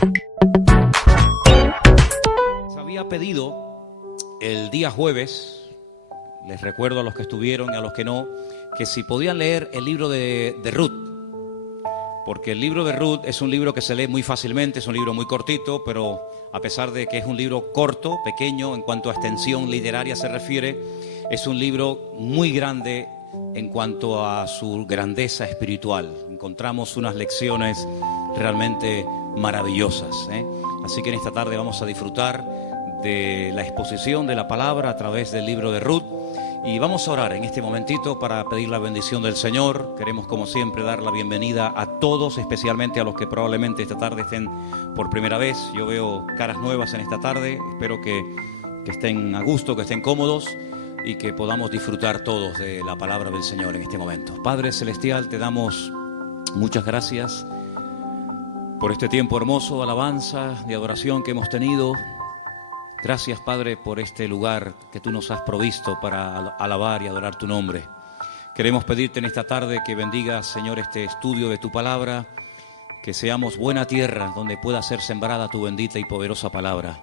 Se había pedido el día jueves, les recuerdo a los que estuvieron y a los que no, que si podían leer el libro de Ruth. Porque el libro de Ruth es un libro que se lee muy fácilmente, es un libro muy cortito, pero a pesar de que es un libro corto, pequeño, en cuanto a extensión literaria se refiere, es un libro muy grande en cuanto a su grandeza espiritual. Encontramos unas lecciones realmente maravillosas, ¿eh? Así que en esta tarde vamos a disfrutar de la exposición de la palabra a través del libro de Ruth. Y vamos a orar en este momentito para pedir la bendición del Señor. Queremos, como siempre, dar la bienvenida a todos, especialmente a los que probablemente esta tarde estén por primera vez. Yo veo caras nuevas en esta tarde. Espero que estén a gusto, que estén cómodos y que podamos disfrutar todos de la palabra del Señor en este momento. Padre Celestial, te damos muchas gracias por este tiempo hermoso de alabanza, de adoración que hemos tenido. Gracias, Padre, por este lugar que tú nos has provisto para alabar y adorar tu nombre. Queremos pedirte en esta tarde que bendigas, Señor, este estudio de tu palabra, que seamos buena tierra donde pueda ser sembrada tu bendita y poderosa palabra.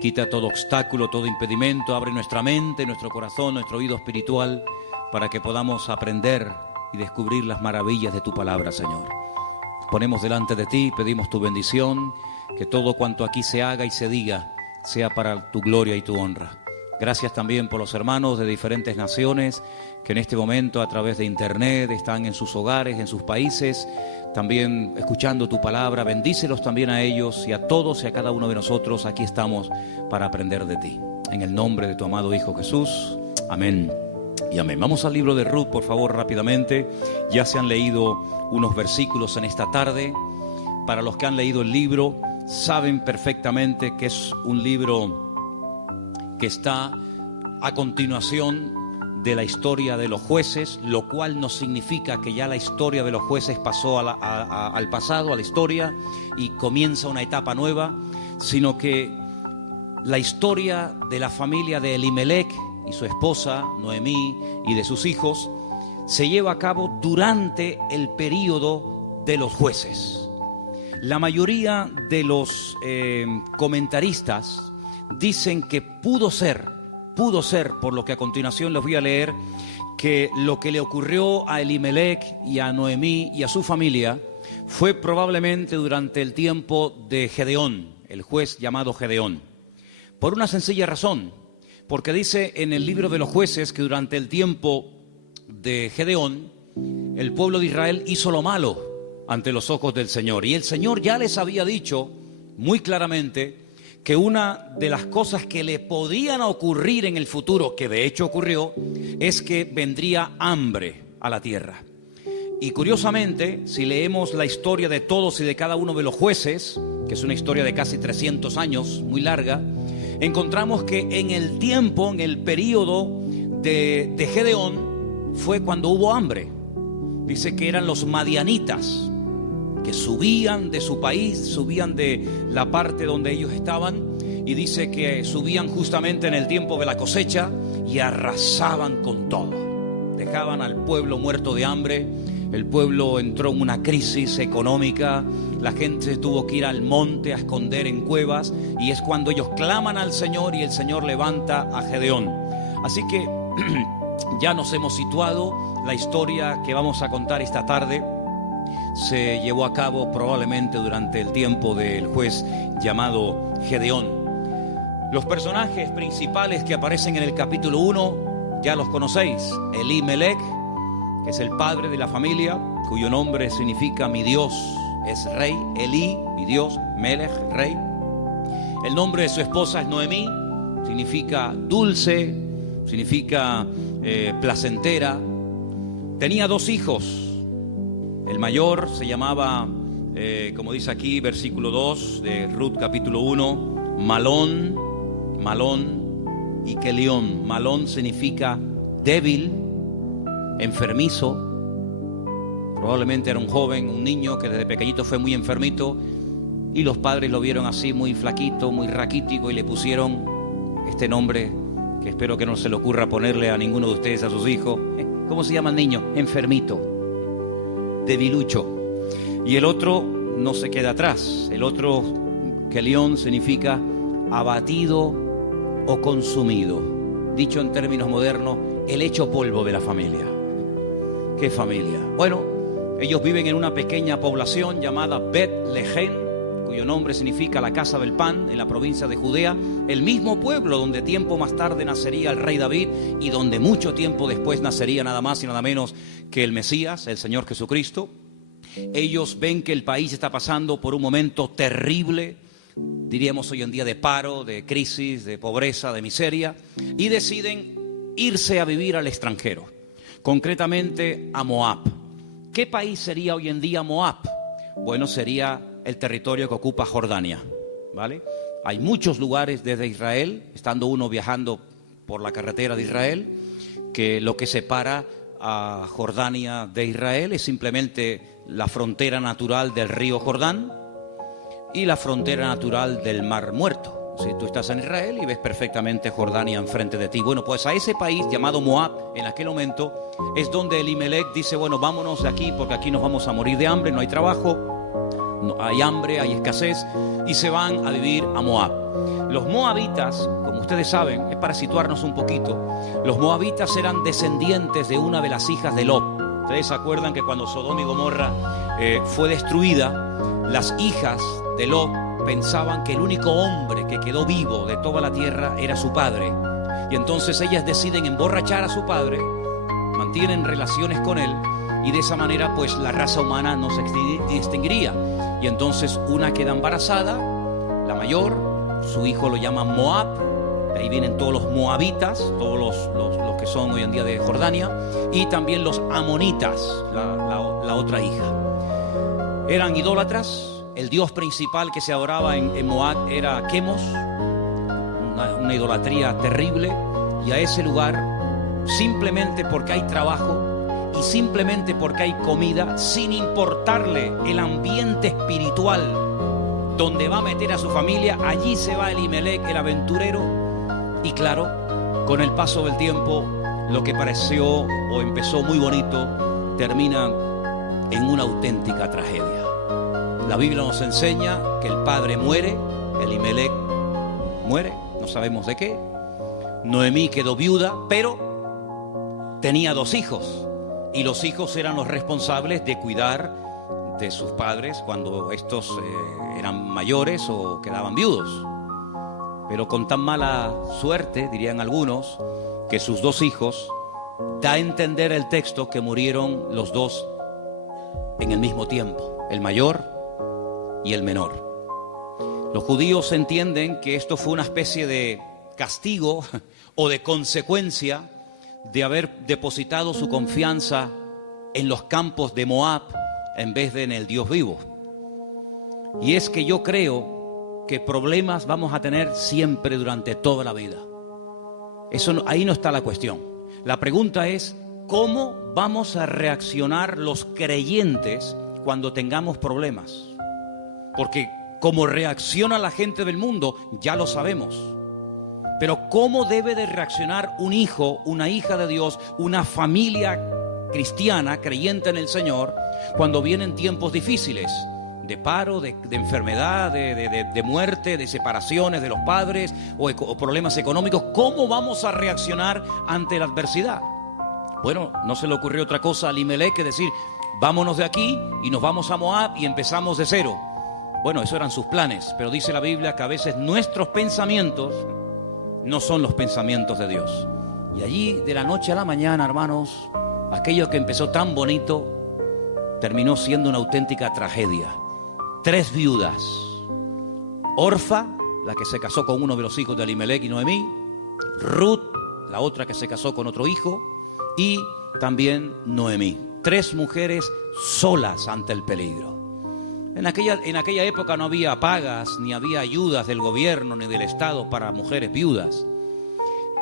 Quita todo obstáculo, todo impedimento, abre nuestra mente, nuestro corazón, nuestro oído espiritual, para que podamos aprender y descubrir las maravillas de tu palabra, Señor. Ponemos delante de ti, pedimos tu bendición, que todo cuanto aquí se haga y se diga sea para tu gloria y tu honra. Gracias también por los hermanos de diferentes naciones que en este momento a través de internet están en sus hogares, en sus países, también escuchando tu palabra. Bendícelos también a ellos y a todos y a cada uno de nosotros. Aquí estamos para aprender de ti. En el nombre de tu amado Hijo Jesús. Amén y amén. Vamos al libro de Ruth, por favor, rápidamente. Ya se han leído unos versículos en esta tarde. Para los que han leído el libro, saben perfectamente que es un libro que está a continuación de la historia de los jueces, lo cual no significa que ya la historia de los jueces pasó al pasado, a la historia, y comienza una etapa nueva, sino que la historia de la familia de Elimelech y su esposa Noemí y de sus hijos se lleva a cabo durante el período de los jueces. La mayoría de los comentaristas dicen que pudo ser, por lo que a continuación les voy a leer, que lo que le ocurrió a Elimelech y a Noemí y a su familia fue probablemente durante el tiempo de Gedeón, el juez llamado Gedeón. Por una sencilla razón, porque dice en el libro de los jueces que durante el tiempo de Gedeón, el pueblo de Israel hizo lo malo ante los ojos del Señor. Y el Señor ya les había dicho muy claramente que una de las cosas que le podían ocurrir en el futuro, que de hecho ocurrió, es que vendría hambre a la tierra. Y curiosamente, si leemos la historia de todos y de cada uno de los jueces, que es una historia de casi 300 años, muy larga, encontramos que en el tiempo, en el periodo de Gedeón, fue cuando hubo hambre. Dice que eran los madianitas, que subían de su país, subían de la parte donde ellos estaban, y dice que subían justamente en el tiempo de la cosecha y arrasaban con todo. Dejaban al pueblo muerto de hambre, el pueblo entró en una crisis económica, la gente tuvo que ir al monte a esconder en cuevas, y es cuando ellos claman al Señor y el Señor levanta a Gedeón. Así que ya nos hemos situado. La historia que vamos a contar esta tarde se llevó a cabo probablemente durante el tiempo del juez llamado Gedeón. Los personajes principales que aparecen en el capítulo 1 ya los conocéis. Elimelech, que es el padre de la familia, cuyo nombre significa mi Dios es rey. Eli, mi Dios, Melech, rey. El nombre de su esposa es Noemí, significa dulce, significa placentera. Tenía 2 hijos. El mayor se llamaba, como dice aquí, versículo 2 de Ruth capítulo 1, Malón y Kelión. Malón significa débil, enfermizo. Probablemente era un joven, un niño que desde pequeñito fue muy enfermito, y los padres lo vieron así muy flaquito, muy raquítico, y le pusieron este nombre que espero que no se le ocurra ponerle a ninguno de ustedes a sus hijos. ¿Cómo se llama el niño? Enfermito, debilucho. Y el otro no se queda atrás. El otro Kelión significa abatido o consumido. Dicho en términos modernos, el hecho polvo de la familia. ¿Qué familia? Bueno, ellos viven en una pequeña población llamada Bet-Lehem, cuyo nombre significa la casa del pan, en la provincia de Judea, el mismo pueblo donde tiempo más tarde nacería el rey David y donde mucho tiempo después nacería nada más y nada menos que el Mesías, el Señor Jesucristo. Ellos ven que el país está pasando por un momento terrible, diríamos hoy en día de paro, de crisis, de pobreza, de miseria, y deciden irse a vivir al extranjero, concretamente a Moab. ¿Qué país sería hoy en día Moab? Bueno, sería el territorio que ocupa Jordania, ¿vale? Hay muchos lugares desde Israel, estando uno viajando por la carretera de Israel, que lo que separa a Jordania de Israel es simplemente la frontera natural del río Jordán y la frontera natural del Mar Muerto. Si tú estás en Israel y ves perfectamente Jordania enfrente de ti. Bueno, pues a ese país llamado Moab, en aquel momento, es donde Elimelech dice, bueno, vámonos de aquí porque aquí nos vamos a morir de hambre, no hay trabajo, no, hay hambre, hay escasez, y se van a vivir a Moab. Los moabitas, como ustedes saben, es para situarnos un poquito, los moabitas eran descendientes de una de las hijas de Lot. Ustedes se acuerdan que cuando Sodoma y Gomorra fue destruida, las hijas de Lot pensaban que el único hombre que quedó vivo de toda la tierra era su padre. Y entonces ellas deciden emborrachar a su padre, mantienen relaciones con él, y de esa manera pues la raza humana no se extinguiría. Y entonces una queda embarazada, la mayor, su hijo lo llaman Moab, de ahí vienen todos los moabitas, todos los que son hoy en día de Jordania, y también los amonitas, la otra hija. Eran idólatras. El dios principal que se adoraba en Moab era Quemos, una idolatría terrible, y a ese lugar, simplemente porque hay trabajo y simplemente porque hay comida, sin importarle el ambiente espiritual donde va a meter a su familia, allí se va Elimelech, el aventurero, y claro, con el paso del tiempo, lo que pareció o empezó muy bonito, termina en una auténtica tragedia. La Biblia nos enseña que el padre muere, Elimelech muere, no sabemos de qué. Noemí quedó viuda, pero tenía 2 hijos. Y los hijos eran los responsables de cuidar de sus padres cuando estos eran mayores o quedaban viudos. Pero con tan mala suerte, dirían algunos, que sus 2 hijos, da a entender el texto que murieron los 2 en el mismo tiempo, el mayor y el menor. Los judíos entienden que esto fue una especie de castigo o de consecuencia de haber depositado su confianza en los campos de Moab en vez de en el Dios vivo. Y es que yo creo que problemas vamos a tener siempre durante toda la vida. Ahí no está la cuestión. La pregunta es, ¿cómo vamos a reaccionar los creyentes cuando tengamos problemas? Porque cómo reacciona la gente del mundo, ya lo sabemos. Pero ¿cómo debe de reaccionar un hijo, una hija de Dios, una familia cristiana, creyente en el Señor, cuando vienen tiempos difíciles? De paro, de enfermedad, de muerte, de separaciones de los padres o problemas económicos. ¿Cómo vamos a reaccionar ante la adversidad? Bueno, no se le ocurrió otra cosa a Elimelech que decir, vámonos de aquí y nos vamos a Moab y empezamos de cero. Bueno, esos eran sus planes, pero dice la Biblia que a veces nuestros pensamientos no son los pensamientos de Dios. Y allí, de la noche a la mañana, hermanos, aquello que empezó tan bonito terminó siendo una auténtica tragedia. 3 viudas: Orfa, la que se casó con uno de los hijos de Elimelech y Noemí; Ruth, la otra que se casó con otro hijo; y también Noemí. 3 mujeres solas ante el peligro. En aquella época no había pagas, ni había ayudas del gobierno ni del Estado para mujeres viudas.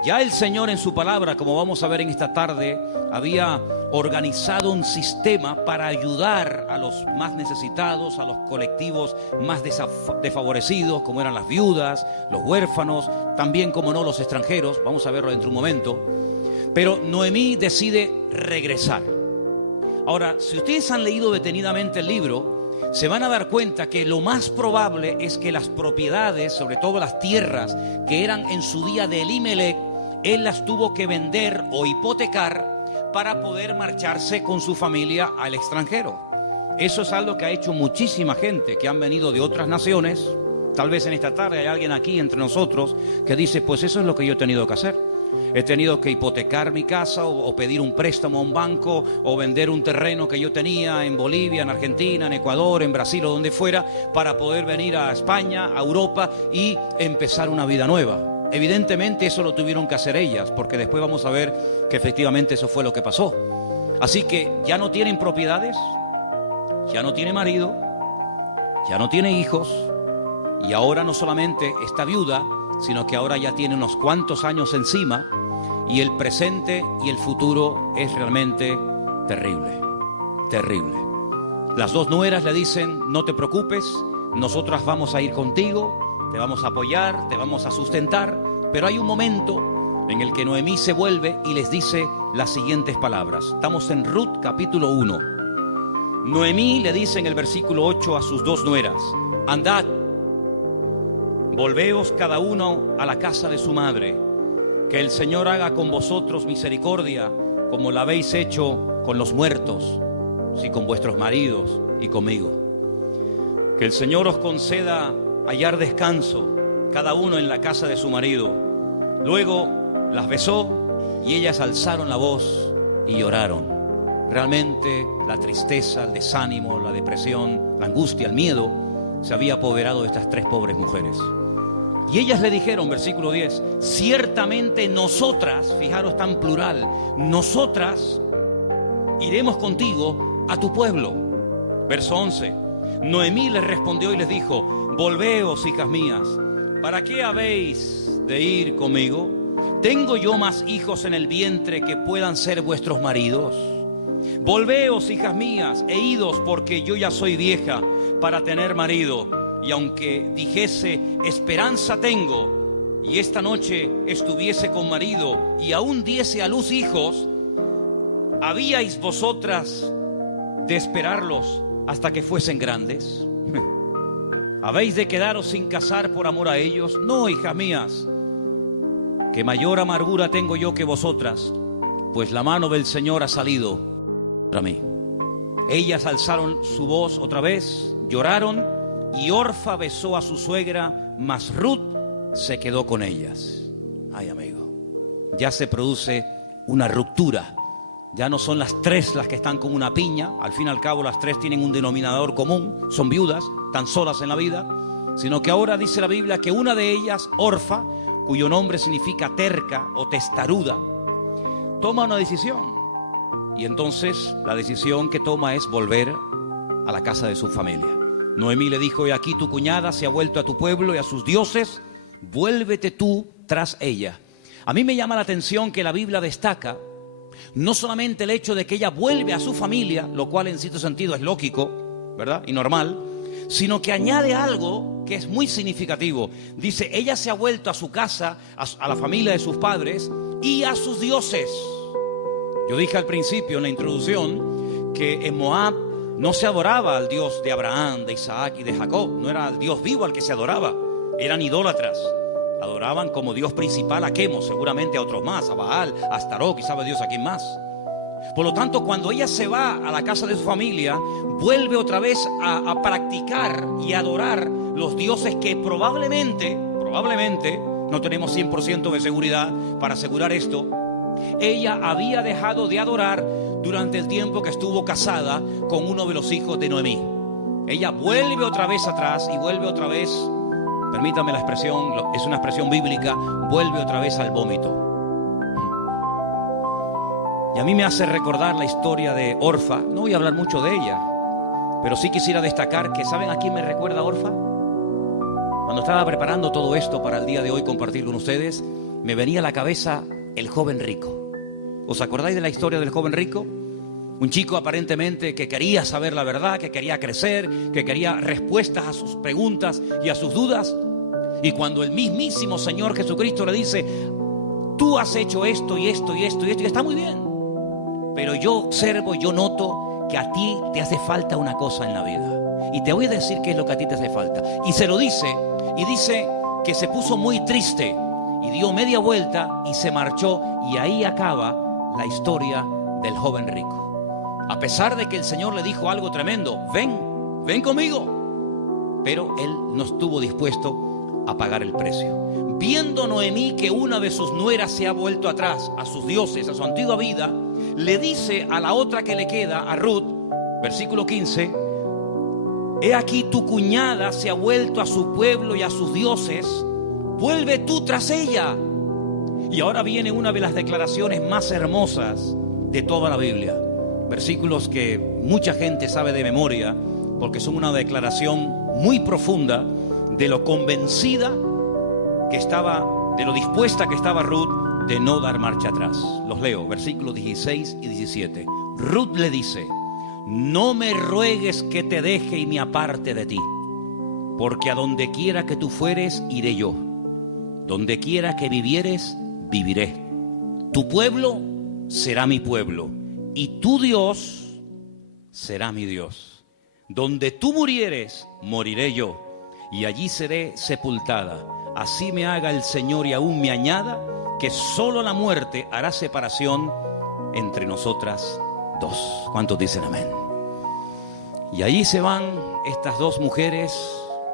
Ya el Señor en su palabra, como vamos a ver en esta tarde, había organizado un sistema para ayudar a los más necesitados, a los colectivos más desfavorecidos, como eran las viudas, los huérfanos, también, como no, los extranjeros. Vamos a verlo dentro de un momento. Pero Noemí decide regresar. Ahora, si ustedes han leído detenidamente el libro, se van a dar cuenta que lo más probable es que las propiedades, sobre todo las tierras que eran en su día de Elimelec, él las tuvo que vender o hipotecar para poder marcharse con su familia al extranjero. Eso es algo que ha hecho muchísima gente que han venido de otras naciones. Tal vez en esta tarde hay alguien aquí entre nosotros que dice, pues eso es lo que yo he tenido que hacer. He tenido que hipotecar mi casa o pedir un préstamo a un banco o vender un terreno que yo tenía en Bolivia, en Argentina, en Ecuador, en Brasil o donde fuera, para poder venir a España, a Europa y empezar una vida nueva. Evidentemente eso lo tuvieron que hacer ellas, porque después vamos a ver que efectivamente eso fue lo que pasó. Así que ya no tienen propiedades, ya no tiene marido, ya no tiene hijos, y ahora no solamente está viuda, sino que ahora ya tiene unos cuantos años encima, y el presente y el futuro es realmente terrible, terrible. Las dos nueras le dicen, no te preocupes, nosotras vamos a ir contigo, te vamos a apoyar, te vamos a sustentar. Pero hay un momento en el que Noemí se vuelve y les dice las siguientes palabras. Estamos en Ruth capítulo 1. Noemí le dice en el versículo 8 a sus dos nueras, andad, volveos cada uno a la casa de su madre, que el Señor haga con vosotros misericordia, como la habéis hecho con los muertos, sí, con vuestros maridos y conmigo. Que el Señor os conceda hallar descanso, cada uno en la casa de su marido. Luego las besó y ellas alzaron la voz y lloraron. Realmente la tristeza, el desánimo, la depresión, la angustia, el miedo se había apoderado de estas tres pobres mujeres. Y ellas le dijeron, versículo 10, ciertamente nosotras, fijaros tan plural, nosotras iremos contigo a tu pueblo. Verso 11, Noemí les respondió y les dijo, volveos, hijas mías, ¿para qué habéis de ir conmigo? ¿Tengo yo más hijos en el vientre que puedan ser vuestros maridos? Volveos, hijas mías, e idos, porque yo ya soy vieja para tener marido. Y aunque dijese, esperanza tengo, y esta noche estuviese con marido, y aún diese a luz hijos, ¿habíais vosotras de esperarlos hasta que fuesen grandes? ¿Habéis de quedaros sin casar por amor a ellos? No, hijas mías, que mayor amargura tengo yo que vosotras, pues la mano del Señor ha salido contra mí. Ellas alzaron su voz otra vez, lloraron, y Orfa besó a su suegra, mas Ruth se quedó con ellas. Ay, amigo, ya se produce una ruptura. Ya no son las tres las que están como una piña. Al fin y al cabo las tres tienen un denominador común. Son viudas, tan solas en la vida. Sino que ahora dice la Biblia que una de ellas, Orfa, cuyo nombre significa terca o testaruda, toma una decisión. Y entonces la decisión que toma es volver a la casa de su familia. Noemí le dijo, he aquí tu cuñada se ha vuelto a tu pueblo y a sus dioses, vuélvete tú tras ella. A mí me llama la atención que la Biblia destaca no solamente el hecho de que ella vuelve a su familia, lo cual en cierto sentido es lógico, ¿verdad? Y normal, sino que añade algo que es muy significativo. Dice, ella se ha vuelto a su casa, a la familia de sus padres y a sus dioses. Yo dije al principio en la introducción que en Moab no se adoraba al Dios de Abraham, de Isaac y de Jacob. No era el Dios vivo al que se adoraba. Eran idólatras. Adoraban como Dios principal a Quemos, seguramente a otros más, a Baal, a Astarot y sabe Dios a quién más. Por lo tanto, cuando ella se va a la casa de su familia, vuelve otra vez a practicar y adorar los dioses que probablemente, no tenemos 100% de seguridad para asegurar esto, ella había dejado de adorar durante el tiempo que estuvo casada con uno de los hijos de Noemí. Ella vuelve otra vez atrás y vuelve otra vez, permítame la expresión, es una expresión bíblica, vuelve otra vez al vómito. Y a mí me hace recordar la historia de Orfa. No voy a hablar mucho de ella, pero sí quisiera destacar que, ¿saben a quién me recuerda Orfa? Cuando estaba preparando todo esto para el día de hoy compartir con ustedes, me venía a la cabeza el joven rico. ¿Os acordáis de la historia del joven rico? Un chico aparentemente que quería saber la verdad, que quería crecer, que quería respuestas a sus preguntas y a sus dudas. Y cuando el mismísimo Señor Jesucristo le dice, tú has hecho esto y esto y esto y esto, y está muy bien, pero yo observo, yo noto que a ti te hace falta una cosa en la vida. y te voy a decir qué es lo que a ti te hace falta. Y se lo dice, y dice que se puso muy triste y dio media vuelta y se marchó, y ahí acaba la historia del joven rico. A pesar de que el Señor le dijo algo tremendo: ven conmigo, pero él no estuvo dispuesto a pagar el precio. Viendo Noemí que una de sus nueras se ha vuelto atrás a sus dioses, a su antigua vida, le dice a la otra que le queda, a Ruth, versículo 15: he aquí tu cuñada se ha vuelto a su pueblo y a sus dioses, vuelve tú tras ella. Y ahora viene una de las declaraciones más hermosas de toda la Biblia, versículos que mucha gente sabe de memoria, porque son una declaración muy profunda de lo convencida que estaba, de lo dispuesta que estaba Ruth de no dar marcha atrás. Los leo, versículos 16 y 17. Ruth le dice: no me ruegues que te deje y me aparte de ti, porque a donde quiera que tú fueres, iré yo. Donde quiera que vivieres, viviré. Tu pueblo será mi pueblo, y tu Dios será mi Dios. Donde tú murieres, moriré yo, y allí seré sepultada. Así me haga el Señor y aún me añada, que solo la muerte hará separación entre nosotras dos. ¿Cuántos dicen amén? Y allí se van estas dos mujeres.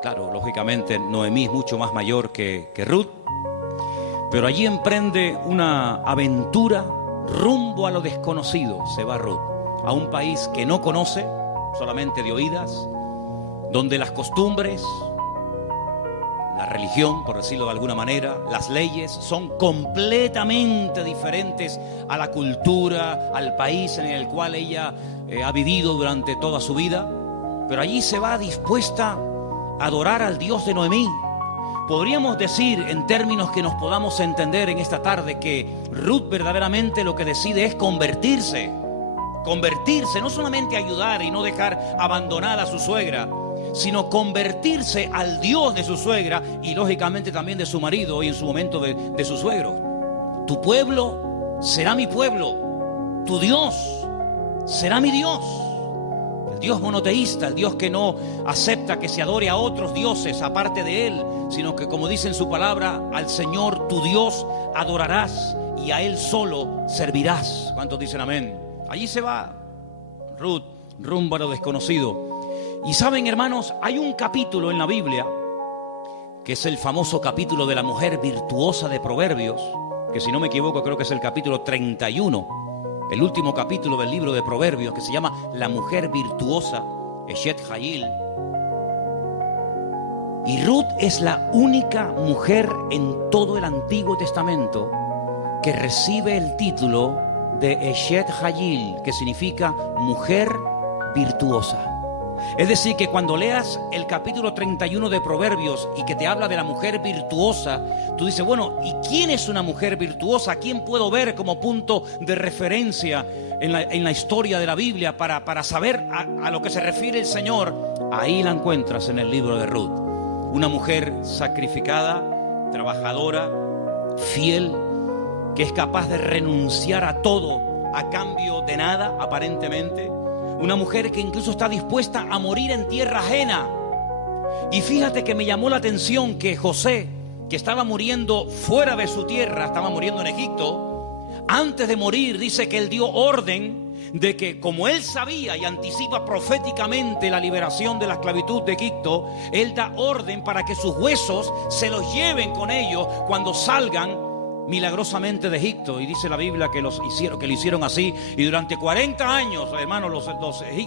Claro, lógicamente Noemí es mucho más mayor que Ruth, pero allí emprende una aventura rumbo a lo desconocido. Se va Ruth a un país que no conoce, solamente de oídas, donde las costumbres, la religión, por decirlo de alguna manera, las leyes son completamente diferentes a la cultura, al país en el cual ella ha vivido durante toda su vida. Pero allí se va dispuesta a adorar al Dios de Noemí. Podríamos decir, en términos que nos podamos entender en esta tarde, que Ruth verdaderamente lo que decide es convertirse, no solamente ayudar y no dejar abandonada a su suegra, sino convertirse al Dios de su suegra y lógicamente también de su marido y en su momento de su suegro. Tu pueblo será mi pueblo, tu Dios será mi Dios. El Dios monoteísta, el Dios que no acepta que se adore a otros dioses aparte de Él, sino que, como dice en su palabra, al Señor tu Dios adorarás y a Él solo servirás. ¿Cuántos dicen amén? Allí se va Ruth rumbo a lo desconocido. Y saben, hermanos, hay un capítulo en la Biblia que es el famoso capítulo de la mujer virtuosa de Proverbios, que si no me equivoco creo que es el capítulo 31, el último capítulo del libro de Proverbios, que se llama La mujer virtuosa, Eshet Hayil. Y Ruth es la única mujer en todo el Antiguo Testamento que recibe el título de Eshet Hayil, que significa mujer virtuosa. Es decir, que cuando leas el capítulo 31 de Proverbios y que te habla de la mujer virtuosa, tú dices, bueno, ¿y quién es una mujer virtuosa? ¿A quién puedo ver como punto de referencia en la historia de la Biblia para saber a lo que se refiere el Señor? Ahí la encuentras en el libro de Ruth. Una mujer sacrificada, trabajadora, fiel, que es capaz de renunciar a todo a cambio de nada, aparentemente. Una mujer que incluso está dispuesta a morir en tierra ajena. Y fíjate que me llamó la atención que José, que estaba muriendo fuera de su tierra, estaba muriendo en Egipto, antes de morir dice que él dio orden de que, como él sabía y anticipa proféticamente la liberación de la esclavitud de Egipto, él da orden para que sus huesos se los lleven con ellos cuando salgan milagrosamente de Egipto. Y dice la Biblia que lo hicieron así, y durante 40 años, hermanos,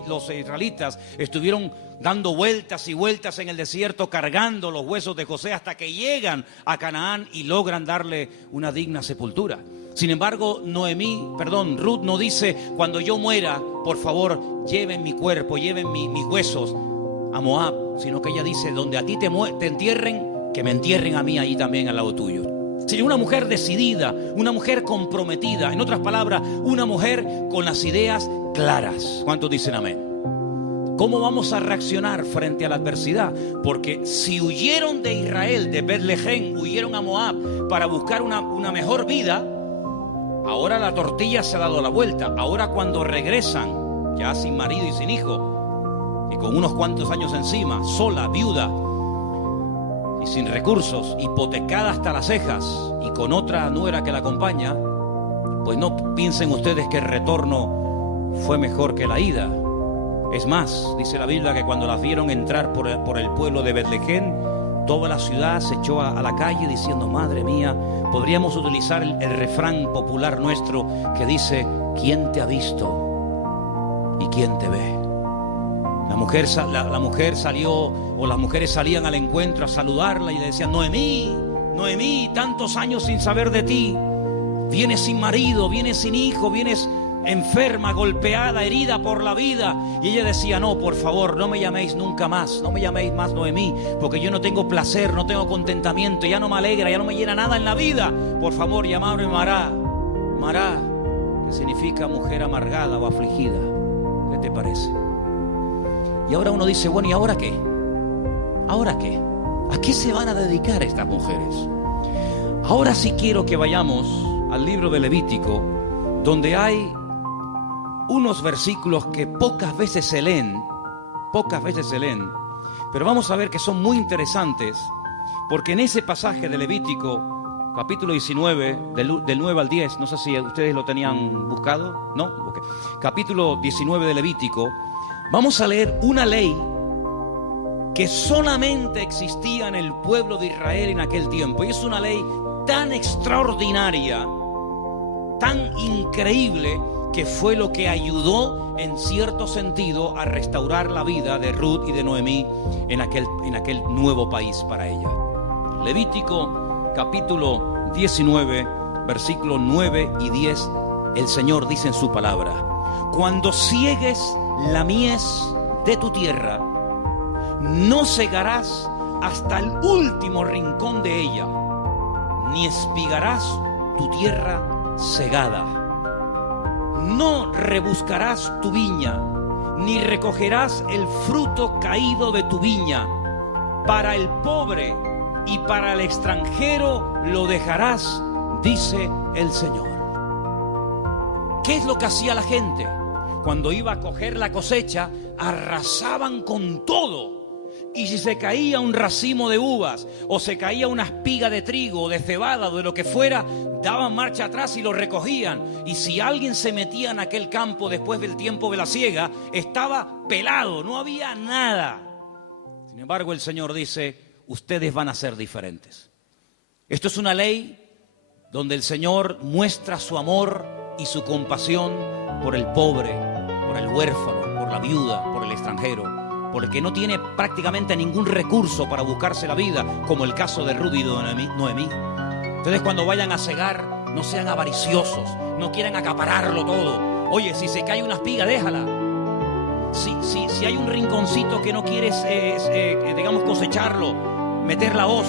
los israelitas estuvieron dando vueltas y vueltas en el desierto, cargando los huesos de José hasta que llegan a Canaán y logran darle una digna sepultura. Sin embargo, Ruth no dice, cuando yo muera, por favor, lleven mi cuerpo, lleven mis huesos a Moab, sino que ella dice, donde a ti te entierren, que me entierren a mí allí también al lado tuyo. Sí, una mujer decidida, una mujer comprometida, en otras palabras, una mujer con las ideas claras. ¿Cuántos dicen amén? ¿Cómo vamos a reaccionar frente a la adversidad? Porque si huyeron de Israel, de Betlehem, huyeron a Moab para buscar una mejor vida, ahora la tortilla se ha dado la vuelta. Ahora, cuando regresan, ya sin marido y sin hijo, y con unos cuantos años encima, sola, viuda y sin recursos, hipotecada hasta las cejas y con otra nuera que la acompaña, pues no piensen ustedes que el retorno fue mejor que la ida. Es más, dice la Biblia que cuando las vieron entrar por el pueblo de Betlehem, toda la ciudad se echó a la calle diciendo: madre mía, podríamos utilizar el refrán popular nuestro que dice: ¿quién te ha visto y quién te ve? La mujer salió, o las mujeres salían al encuentro a saludarla y le decían: Noemí, Noemí, tantos años sin saber de ti, vienes sin marido, vienes sin hijo, vienes enferma, golpeada, herida por la vida. Y ella decía: no, por favor, no me llaméis nunca más, no me llaméis más Noemí, porque yo no tengo placer, no tengo contentamiento, ya no me alegra, ya no me llena nada en la vida. Por favor, llamadme Mará, Mará, que significa mujer amargada o afligida. ¿Qué te parece? Y ahora uno dice: bueno, ¿y ahora qué? ¿Ahora qué? ¿A qué se van a dedicar estas mujeres? Ahora sí quiero que vayamos al libro de Levítico, donde hay unos versículos que pocas veces se leen, pero vamos a ver que son muy interesantes, porque en ese pasaje de Levítico, capítulo 19, del 9 al 10, no sé si ustedes lo tenían buscado, ¿no? Okay. Capítulo 19 de Levítico, vamos a leer una ley que solamente existía en el pueblo de Israel en aquel tiempo, y es una ley tan extraordinaria, tan increíble, que fue lo que ayudó en cierto sentido a restaurar la vida de Ruth y de Noemí en aquel nuevo país para ella. Levítico capítulo 19, versículos 9 y 10, el Señor dice en su palabra: cuando ciegues la mies de tu tierra, no segarás hasta el último rincón de ella, ni espigarás tu tierra segada. No rebuscarás tu viña, ni recogerás el fruto caído de tu viña. Para el pobre y para el extranjero lo dejarás, dice el Señor. ¿Qué es lo que hacía la gente? Cuando iba a coger la cosecha, arrasaban con todo. Y si se caía un racimo de uvas, o se caía una espiga de trigo, o de cebada, o de lo que fuera, daban marcha atrás y lo recogían. Y si alguien se metía en aquel campo después del tiempo de la siega, estaba pelado, no había nada. Sin embargo, el Señor dice: ustedes van a ser diferentes. Esto es una ley donde el Señor muestra su amor y su compasión por el pobre, por el huérfano, por la viuda, por el extranjero, por el que no tiene prácticamente ningún recurso para buscarse la vida, como el caso de Ruth y de Noemí. Entonces, cuando vayan a segar, no sean avariciosos, no quieran acapararlo todo. Oye, si se cae una espiga, déjala. Si hay un rinconcito que no quieres, digamos, cosecharlo, meter la hoz,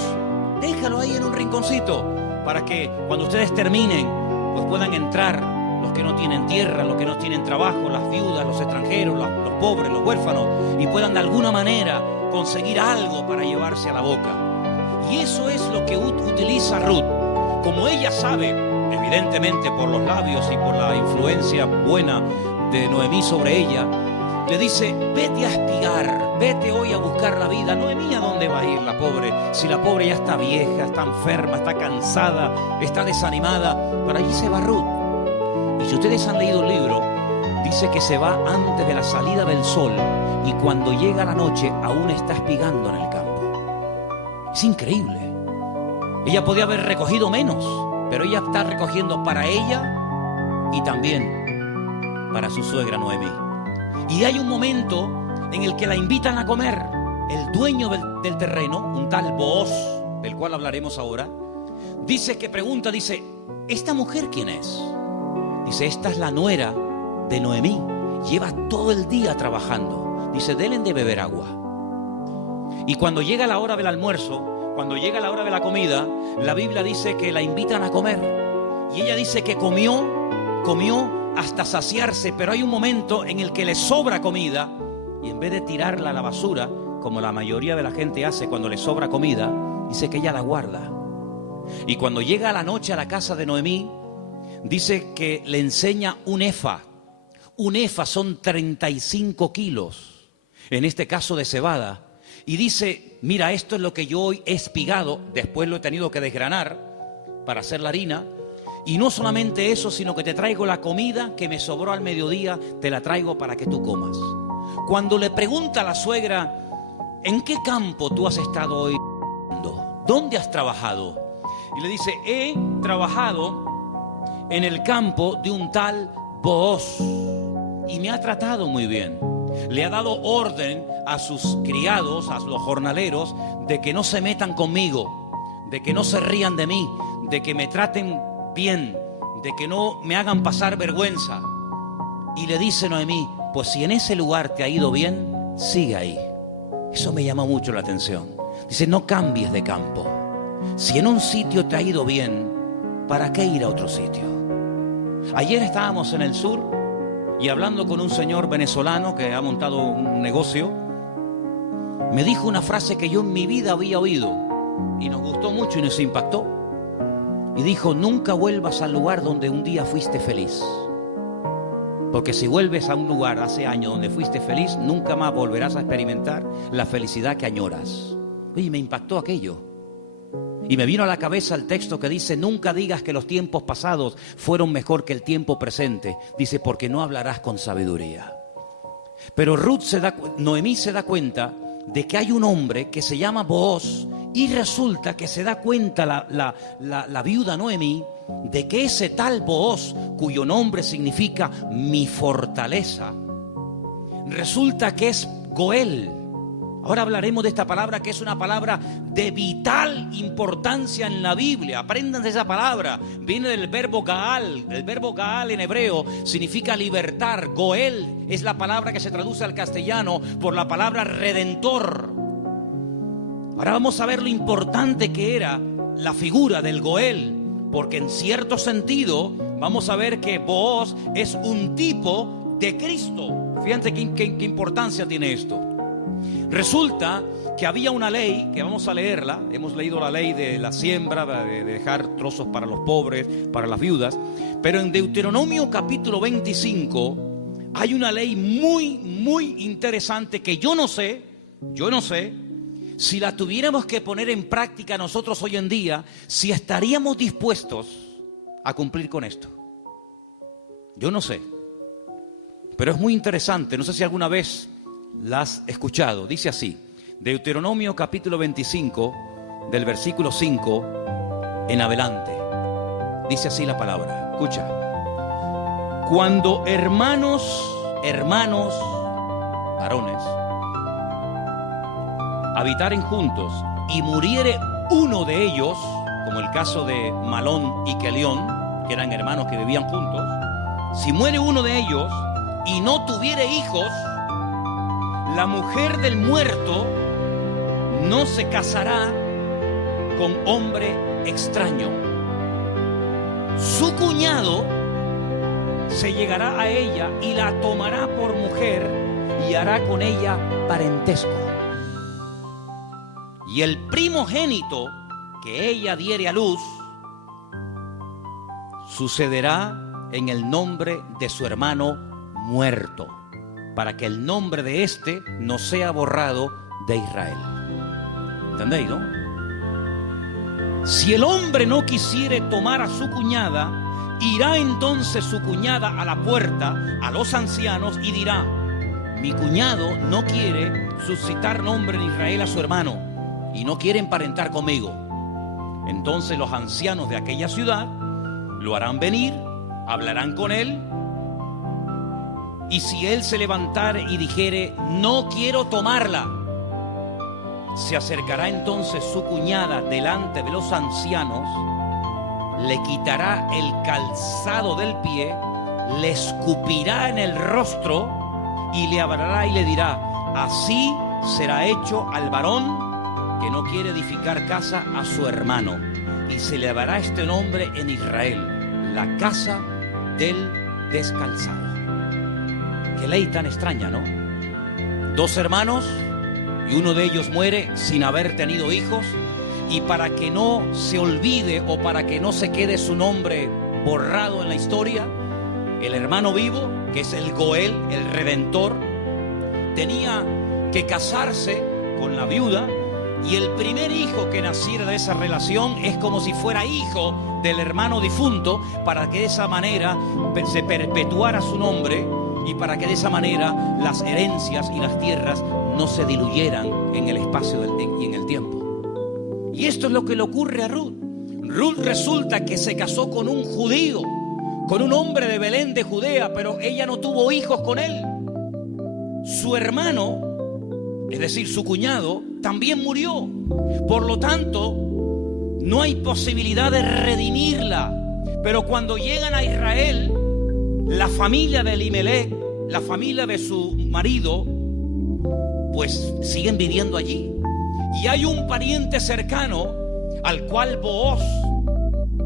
déjalo ahí en un rinconcito, para que cuando ustedes terminen, pues puedan entrar los que no tienen tierra, los que no tienen trabajo, las viudas, los extranjeros, los pobres, los huérfanos, y puedan de alguna manera conseguir algo para llevarse a la boca. Y eso es lo que utiliza Ruth. Como ella sabe, evidentemente por los labios y por la influencia buena de Noemí sobre ella, le dice: vete a espigar, vete hoy a buscar la vida. Noemí, ¿a dónde va a ir la pobre? Si la pobre ya está vieja, está enferma, está cansada, está desanimada, pero allí se va Ruth. Y si ustedes han leído el libro, dice que se va antes de la salida del sol, y cuando llega la noche aún está espigando en el campo. Es increíble. Ella podía haber recogido menos, pero ella está recogiendo para ella y también para su suegra Noemí. Y hay un momento en el que la invitan a comer. El dueño del terreno, un tal Booz, del cual hablaremos ahora, dice que pregunta, dice: ¿esta mujer quién es? Dice: esta es la nuera de Noemí, lleva todo el día trabajando. Dice: denle de beber agua. Y cuando llega la hora del almuerzo, cuando llega la hora de la comida, la Biblia dice que la invitan a comer. Y ella dice que comió hasta saciarse, pero hay un momento en el que le sobra comida, y en vez de tirarla a la basura, como la mayoría de la gente hace cuando le sobra comida, dice que ella la guarda. Y cuando llega a la noche a la casa de Noemí, dice que le enseña un efa. Un efa son 35 kilos. en este caso de cebada, y dice, mira, esto es lo que yo hoy he espigado, después lo he tenido que desgranar para hacer la harina, y no solamente eso, sino que te traigo la comida que me sobró al mediodía, te la traigo para que tú comas. Cuando le pregunta a la suegra, ¿en qué campo tú has estado hoy? ¿Dónde has trabajado? Y le dice, he trabajado en el campo de un tal Booz y me ha tratado muy bien. Le ha dado orden a sus criados, a los jornaleros, de que no se metan conmigo, de que no se rían de mí, de que me traten bien, de que no me hagan pasar vergüenza. Y le dice Noemí, pues si en ese lugar te ha ido bien, sigue ahí. Eso me llama mucho la atención. Dice, no cambies de campo. Si en un sitio te ha ido bien, ¿para qué ir a otro sitio? Ayer estábamos en el sur y hablando con un señor venezolano que ha montado un negocio, me dijo una frase que yo en mi vida había oído y nos gustó mucho y nos impactó. Y dijo, nunca vuelvas al lugar donde un día fuiste feliz. Porque si vuelves a un lugar hace años donde fuiste feliz, nunca más volverás a experimentar la felicidad que añoras. Oye, me impactó aquello. Y me vino a la cabeza el texto que dice, nunca digas que los tiempos pasados fueron mejor que el tiempo presente. Dice, porque no hablarás con sabiduría. Pero Noemí se da cuenta de que hay un hombre que se llama Booz. Y resulta que se da cuenta la viuda Noemí de que ese tal Booz, cuyo nombre significa mi fortaleza, resulta que es Goel. Ahora hablaremos de esta palabra, que es una palabra de vital importancia en la Biblia. Apréndanse esa palabra. Viene del verbo Gaal. El verbo Gaal en hebreo significa libertar. Goel es la palabra que se traduce al castellano por la palabra redentor. Ahora vamos a ver lo importante que era la figura del Goel, porque en cierto sentido vamos a ver que Booz es un tipo de Cristo. Fíjense qué importancia tiene esto. Resulta que había una ley, que vamos a leerla, hemos leído la ley de la siembra, de dejar trozos para los pobres, para las viudas, pero en Deuteronomio capítulo 25 hay una ley muy interesante que yo no sé, si la tuviéramos que poner en práctica nosotros hoy en día, si estaríamos dispuestos a cumplir con esto. Yo no sé, pero es muy interesante, no sé si alguna vez la has escuchado. Dice así, Deuteronomio capítulo 25, del versículo 5 en adelante. Dice así la palabra, escucha. Cuando hermanos, varones, habitaren juntos y muriere uno de ellos, como el caso de Malón y Kelión, que eran hermanos que vivían juntos, si muere uno de ellos y no tuviere hijos, la mujer del muerto no se casará con hombre extraño. Su cuñado se llegará a ella y la tomará por mujer y hará con ella parentesco. Y el primogénito que ella diere a luz sucederá en el nombre de su hermano muerto, para que el nombre de éste no sea borrado de Israel. ¿Entendéis, no? Si el hombre no quisiere tomar a su cuñada, irá entonces su cuñada a la puerta, a los ancianos, y dirá: mi cuñado no quiere suscitar nombre en Israel a su hermano, y no quiere emparentar conmigo. Entonces los ancianos de aquella ciudad lo harán venir, hablarán con él, y si él se levantare y dijere: no quiero tomarla, se acercará entonces su cuñada delante de los ancianos, le quitará el calzado del pie, le escupirá en el rostro y le hablará y le dirá: así será hecho al varón que no quiere edificar casa a su hermano, y se le dará este nombre en Israel, la casa del descalzado. Qué ley tan extraña, ¿no? Dos hermanos y uno de ellos muere sin haber tenido hijos, y para que no se olvide o para que no se quede su nombre borrado en la historia, el hermano vivo, que es el Goel, el Redentor, tenía que casarse con la viuda, y el primer hijo que naciera de esa relación es como si fuera hijo del hermano difunto, para que de esa manera se perpetuara su nombre y para que de esa manera las herencias y las tierras no se diluyeran en el espacio y en el tiempo. Y esto es lo que le ocurre a Ruth. Ruth resulta que se casó con un judío, con un hombre de Belén de Judea, pero ella no tuvo hijos con él. Su hermano, es decir, su cuñado, también murió. Por lo tanto, no hay posibilidad de redimirla. Pero cuando llegan a Israel, la familia de Elimelech, la familia de su marido, pues siguen viviendo allí. Y hay un pariente cercano al cual Booz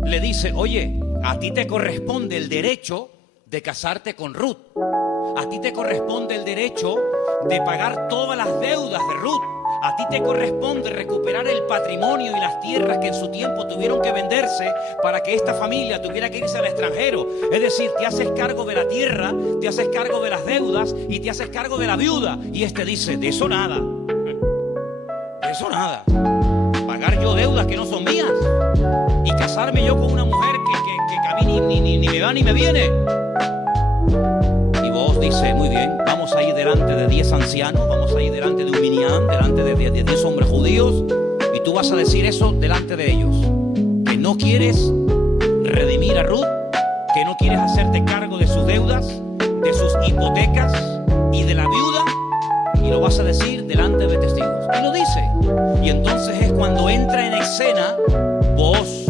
le dice: oye, a ti te corresponde el derecho de casarte con Ruth. A ti te corresponde el derecho de pagar todas las deudas de Ruth. A ti te corresponde recuperar el patrimonio y las tierras que en su tiempo tuvieron que venderse para que esta familia tuviera que irse al extranjero. Es decir, te haces cargo de la tierra, te haces cargo de las deudas y te haces cargo de la viuda. Y este dice: de eso nada. De eso nada. Pagar yo deudas que no son mías y casarme yo con una mujer que a mí ni me va ni me viene. Y vos dice: muy bien, vamos a ir delante de 10 ancianos, vamos a ir delante de un minyan, delante de 10 hombres judíos, y tú vas a decir eso delante de ellos, que no quieres redimir a Ruth, que no quieres hacerte cargo de sus deudas, de sus hipotecas y de la viuda, y lo vas a decir delante de testigos. Y lo dice. Y entonces es cuando entra en escena Booz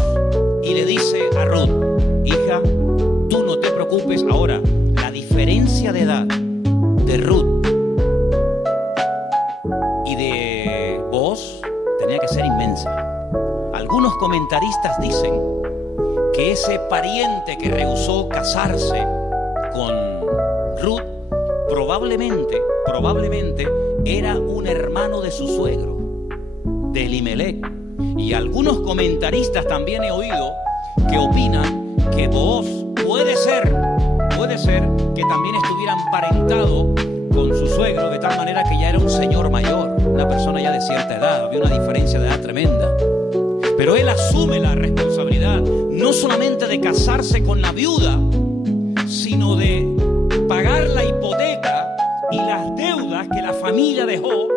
y le dice a Ruth: hija, tú no te preocupes. Ahora, la diferencia de edad de Ruth y de Booz tenía que ser inmensa. Algunos comentaristas dicen que ese pariente que rehusó casarse con Ruth probablemente era un hermano de su suegro, de Elimelech. Y algunos comentaristas también he oído que opinan que Booz puede ser que también estuviera emparentado con su suegro, de tal manera que ya era un señor mayor, una persona ya de cierta edad. Había una diferencia de edad tremenda. Pero él asume la responsabilidad no solamente de casarse con la viuda, sino de pagar la hipoteca y las deudas que la familia dejó,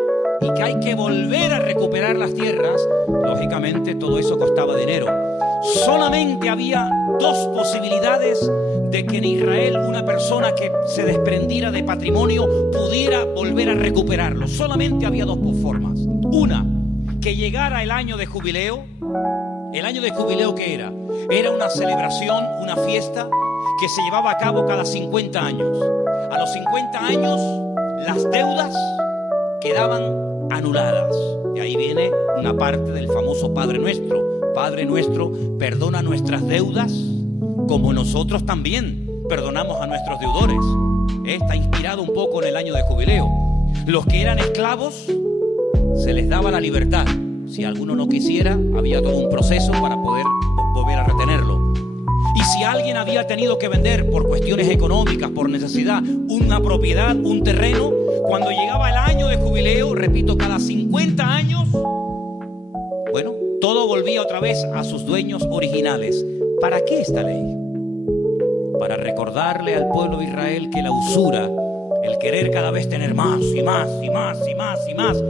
y que hay que volver a recuperar las tierras. Lógicamente todo eso costaba dinero. Solamente había dos posibilidades de que en Israel una persona que se desprendiera de patrimonio pudiera volver a recuperarlo. Solamente había dos formas. Una, que llegara el año de jubileo. ¿El año de jubileo qué era? Era una celebración, una fiesta que se llevaba a cabo cada 50 años. A los 50 años las deudas quedaban anuladas. Y ahí viene una parte del famoso Padre Nuestro. Padre nuestro, perdona nuestras deudas como nosotros también perdonamos a nuestros deudores. Está inspirado un poco en el año de jubileo. Los que eran esclavos se les daba la libertad. Si alguno no quisiera, había todo un proceso para poder volver a retenerlo. Y si alguien había tenido que vender por cuestiones económicas, por necesidad, una propiedad, un terreno, cuando llegaba el año de jubileo, repito, cada 50 años, bueno, todo volvía otra vez a sus dueños originales. ¿Para qué esta ley? Para recordarle al pueblo de Israel que la usura, el querer cada vez tener más y más y más y más y más,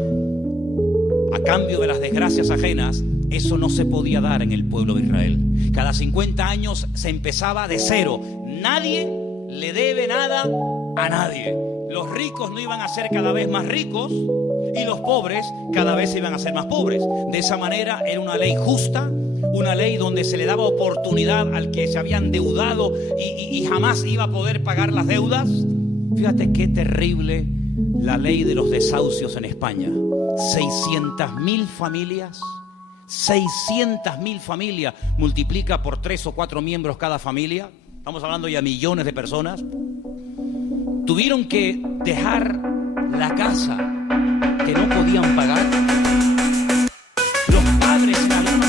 a cambio de las desgracias ajenas, eso no se podía dar en el pueblo de Israel. Cada 50 años se empezaba de cero. Nadie le debe nada a nadie. Los ricos no iban a ser cada vez más ricos y los pobres cada vez iban a ser más pobres. De esa manera era una ley justa, una ley donde se le daba oportunidad al que se había endeudado y jamás iba a poder pagar las deudas. Fíjate qué terrible la ley de los desahucios en España. 600.000 familias, 600.000 familias, multiplica por 3 o 4 miembros cada familia, estamos hablando ya millones de personas, tuvieron que dejar la casa que no podían pagar. Los padres y algunos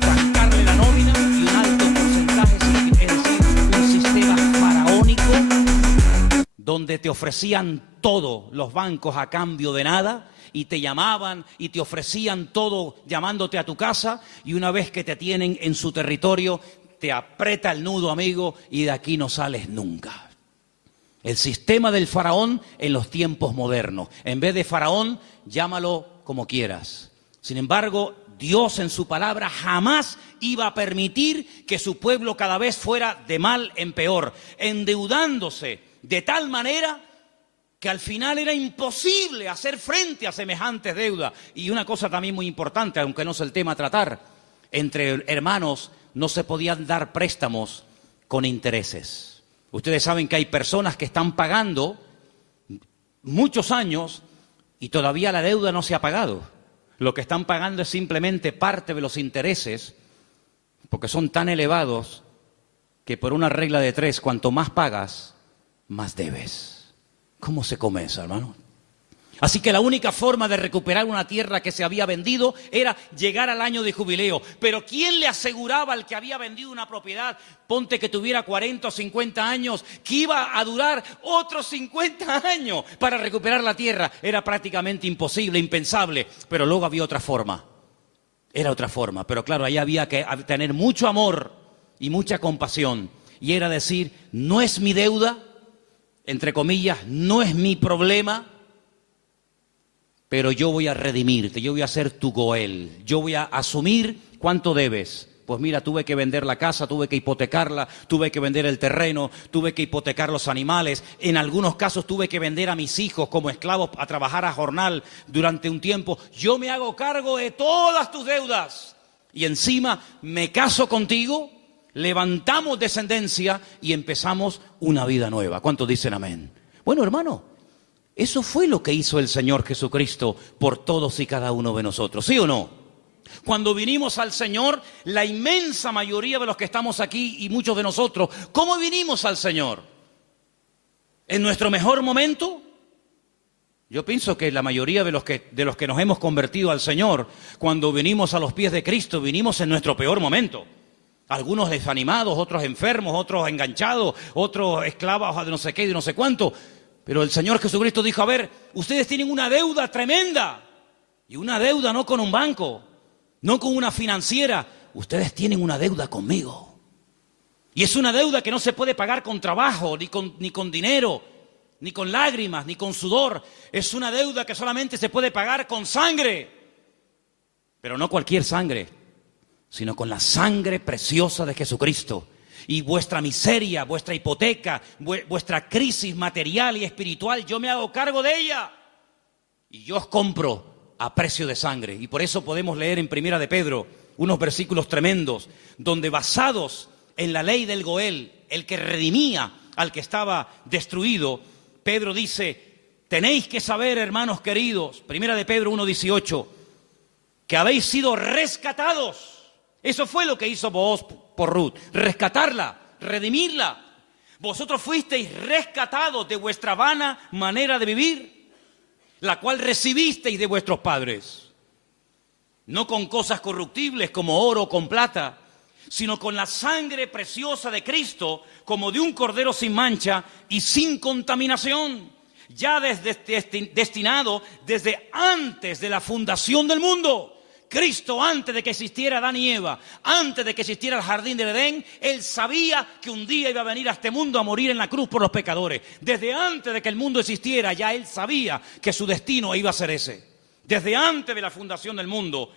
sacarle la nómina y un alto porcentaje, es decir, un sistema faraónico donde te te ofrecían todo los bancos a cambio de nada, y te llamaban y te ofrecían todo llamándote a tu casa, y una vez que te tienen en su territorio, te aprieta el nudo, amigo, y de aquí no sales nunca. El sistema del faraón en los tiempos modernos. En vez de faraón, llámalo como quieras. Sin embargo, Dios en su palabra jamás iba a permitir que su pueblo cada vez fuera de mal en peor, endeudándose de tal manera que al final era imposible hacer frente a semejantes deudas. Y una cosa también muy importante, aunque no es el tema a tratar, entre hermanos no se podían dar préstamos con intereses. Ustedes saben que hay personas que están pagando muchos años y todavía la deuda no se ha pagado. Lo que están pagando es simplemente parte de los intereses, porque son tan elevados que por una regla de 3, cuanto más pagas, más debes. ¿Cómo se come eso, hermano? Así que la única forma de recuperar una tierra que se había vendido era llegar al año de jubileo. Pero ¿quién le aseguraba al que había vendido una propiedad, ponte que tuviera 40 o 50 años, que iba a durar otros 50 años para recuperar la tierra? Era prácticamente imposible, impensable. Pero luego había otra forma. Era otra forma. Pero claro, ahí había que tener mucho amor y mucha compasión. Y era decir, no es mi deuda, entre comillas, no es mi problema, pero yo voy a redimirte, yo voy a ser tu Goel, yo voy a asumir cuánto debes. Pues mira, tuve que vender la casa, tuve que hipotecarla, tuve que vender el terreno, tuve que hipotecar los animales. En algunos casos tuve que vender a mis hijos como esclavos a trabajar a jornal durante un tiempo. Yo me hago cargo de todas tus deudas y encima me caso contigo, levantamos descendencia y empezamos una vida nueva. ¿Cuántos dicen amén? Bueno, hermano, eso fue lo que hizo el Señor Jesucristo por todos y cada uno de nosotros, ¿sí o no? Cuando vinimos al Señor, la inmensa mayoría de los que estamos aquí y muchos de nosotros, ¿cómo vinimos al Señor? ¿En nuestro mejor momento? Yo pienso que la mayoría de los que nos hemos convertido al Señor, cuando vinimos a los pies de Cristo, vinimos en nuestro peor momento. Algunos desanimados, otros enfermos, otros enganchados, otros esclavos de no sé qué y de no sé cuánto. Pero el Señor Jesucristo dijo, a ver, ustedes tienen una deuda tremenda. Y una deuda no con un banco, no con una financiera. Ustedes tienen una deuda conmigo. Y es una deuda que no se puede pagar con trabajo, ni con dinero, ni con lágrimas, ni con sudor. Es una deuda que solamente se puede pagar con sangre. Pero no cualquier sangre, sino con la sangre preciosa de Jesucristo. Y vuestra miseria, vuestra hipoteca, vuestra crisis material y espiritual, yo me hago cargo de ella. Y yo os compro a precio de sangre. Y por eso podemos leer en Primera de Pedro unos versículos tremendos, donde basados en la ley del Goel, el que redimía al que estaba destruido, Pedro dice, tenéis que saber, hermanos queridos, Primera de Pedro 1:18, que habéis sido rescatados. Eso fue lo que hizo Booz por Ruth, rescatarla, redimirla. Vosotros fuisteis rescatados de vuestra vana manera de vivir, la cual recibisteis de vuestros padres. No con cosas corruptibles como oro o con plata, sino con la sangre preciosa de Cristo, como de un cordero sin mancha y sin contaminación, ya destinado desde antes de la fundación del mundo. Cristo, antes de que existiera Adán y Eva, antes de que existiera el jardín del Edén, Él sabía que un día iba a venir a este mundo a morir en la cruz por los pecadores. Desde antes de que el mundo existiera, ya Él sabía que su destino iba a ser ese. Desde antes de la fundación del mundo,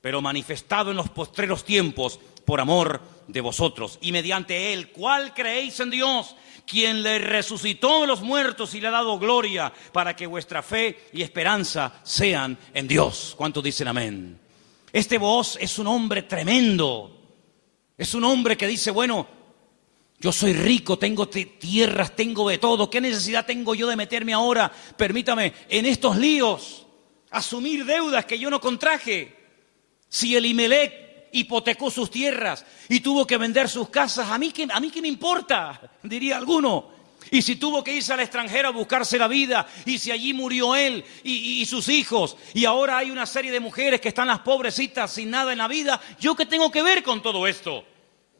pero manifestado en los postreros tiempos por amor de vosotros. Y mediante Él, ¿cuál creéis en Dios? Quien le resucitó de los muertos y le ha dado gloria, para que vuestra fe y esperanza sean en Dios. ¿Cuántos dicen amén? Este Booz es un hombre tremendo. Es un hombre que dice, bueno, yo soy rico, tengo tierras, tengo de todo. ¿Qué necesidad tengo yo de meterme ahora, permítame, en estos líos? Asumir deudas que yo no contraje. Si Elimelech hipotecó sus tierras y tuvo que vender sus casas, ¿a mí qué me importa? Diría alguno. Y si tuvo que irse al extranjero a buscarse la vida, y si allí murió él y sus hijos, y ahora hay una serie de mujeres que están las pobrecitas sin nada en la vida, ¿yo qué tengo que ver con todo esto?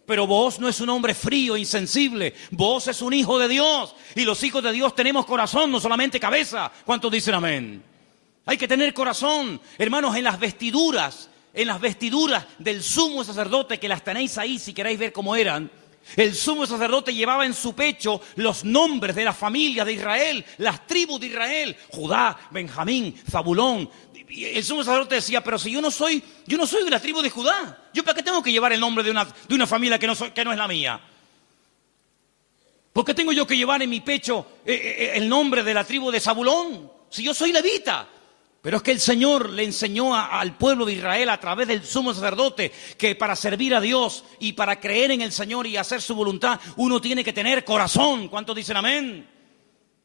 Pero Booz no es un hombre frío, insensible. Booz es un hijo de Dios. Y los hijos de Dios tenemos corazón, no solamente cabeza. ¿Cuántos dicen amén? Hay que tener corazón. Hermanos, en las vestiduras del sumo sacerdote, que las tenéis ahí si queréis ver cómo eran. El sumo sacerdote llevaba en su pecho los nombres de la familia de Israel, las tribus de Israel, Judá, Benjamín, Zabulón. Y el sumo sacerdote decía, pero si yo no soy de la tribu de Judá, ¿yo para qué tengo que llevar el nombre de una familia que no es la mía? ¿Por qué tengo yo que llevar en mi pecho el nombre de la tribu de Zabulón? Si yo soy levita. Pero es que el Señor le enseñó al pueblo de Israel a través del sumo sacerdote que para servir a Dios y para creer en el Señor y hacer su voluntad, uno tiene que tener corazón. ¿Cuántos dicen amén?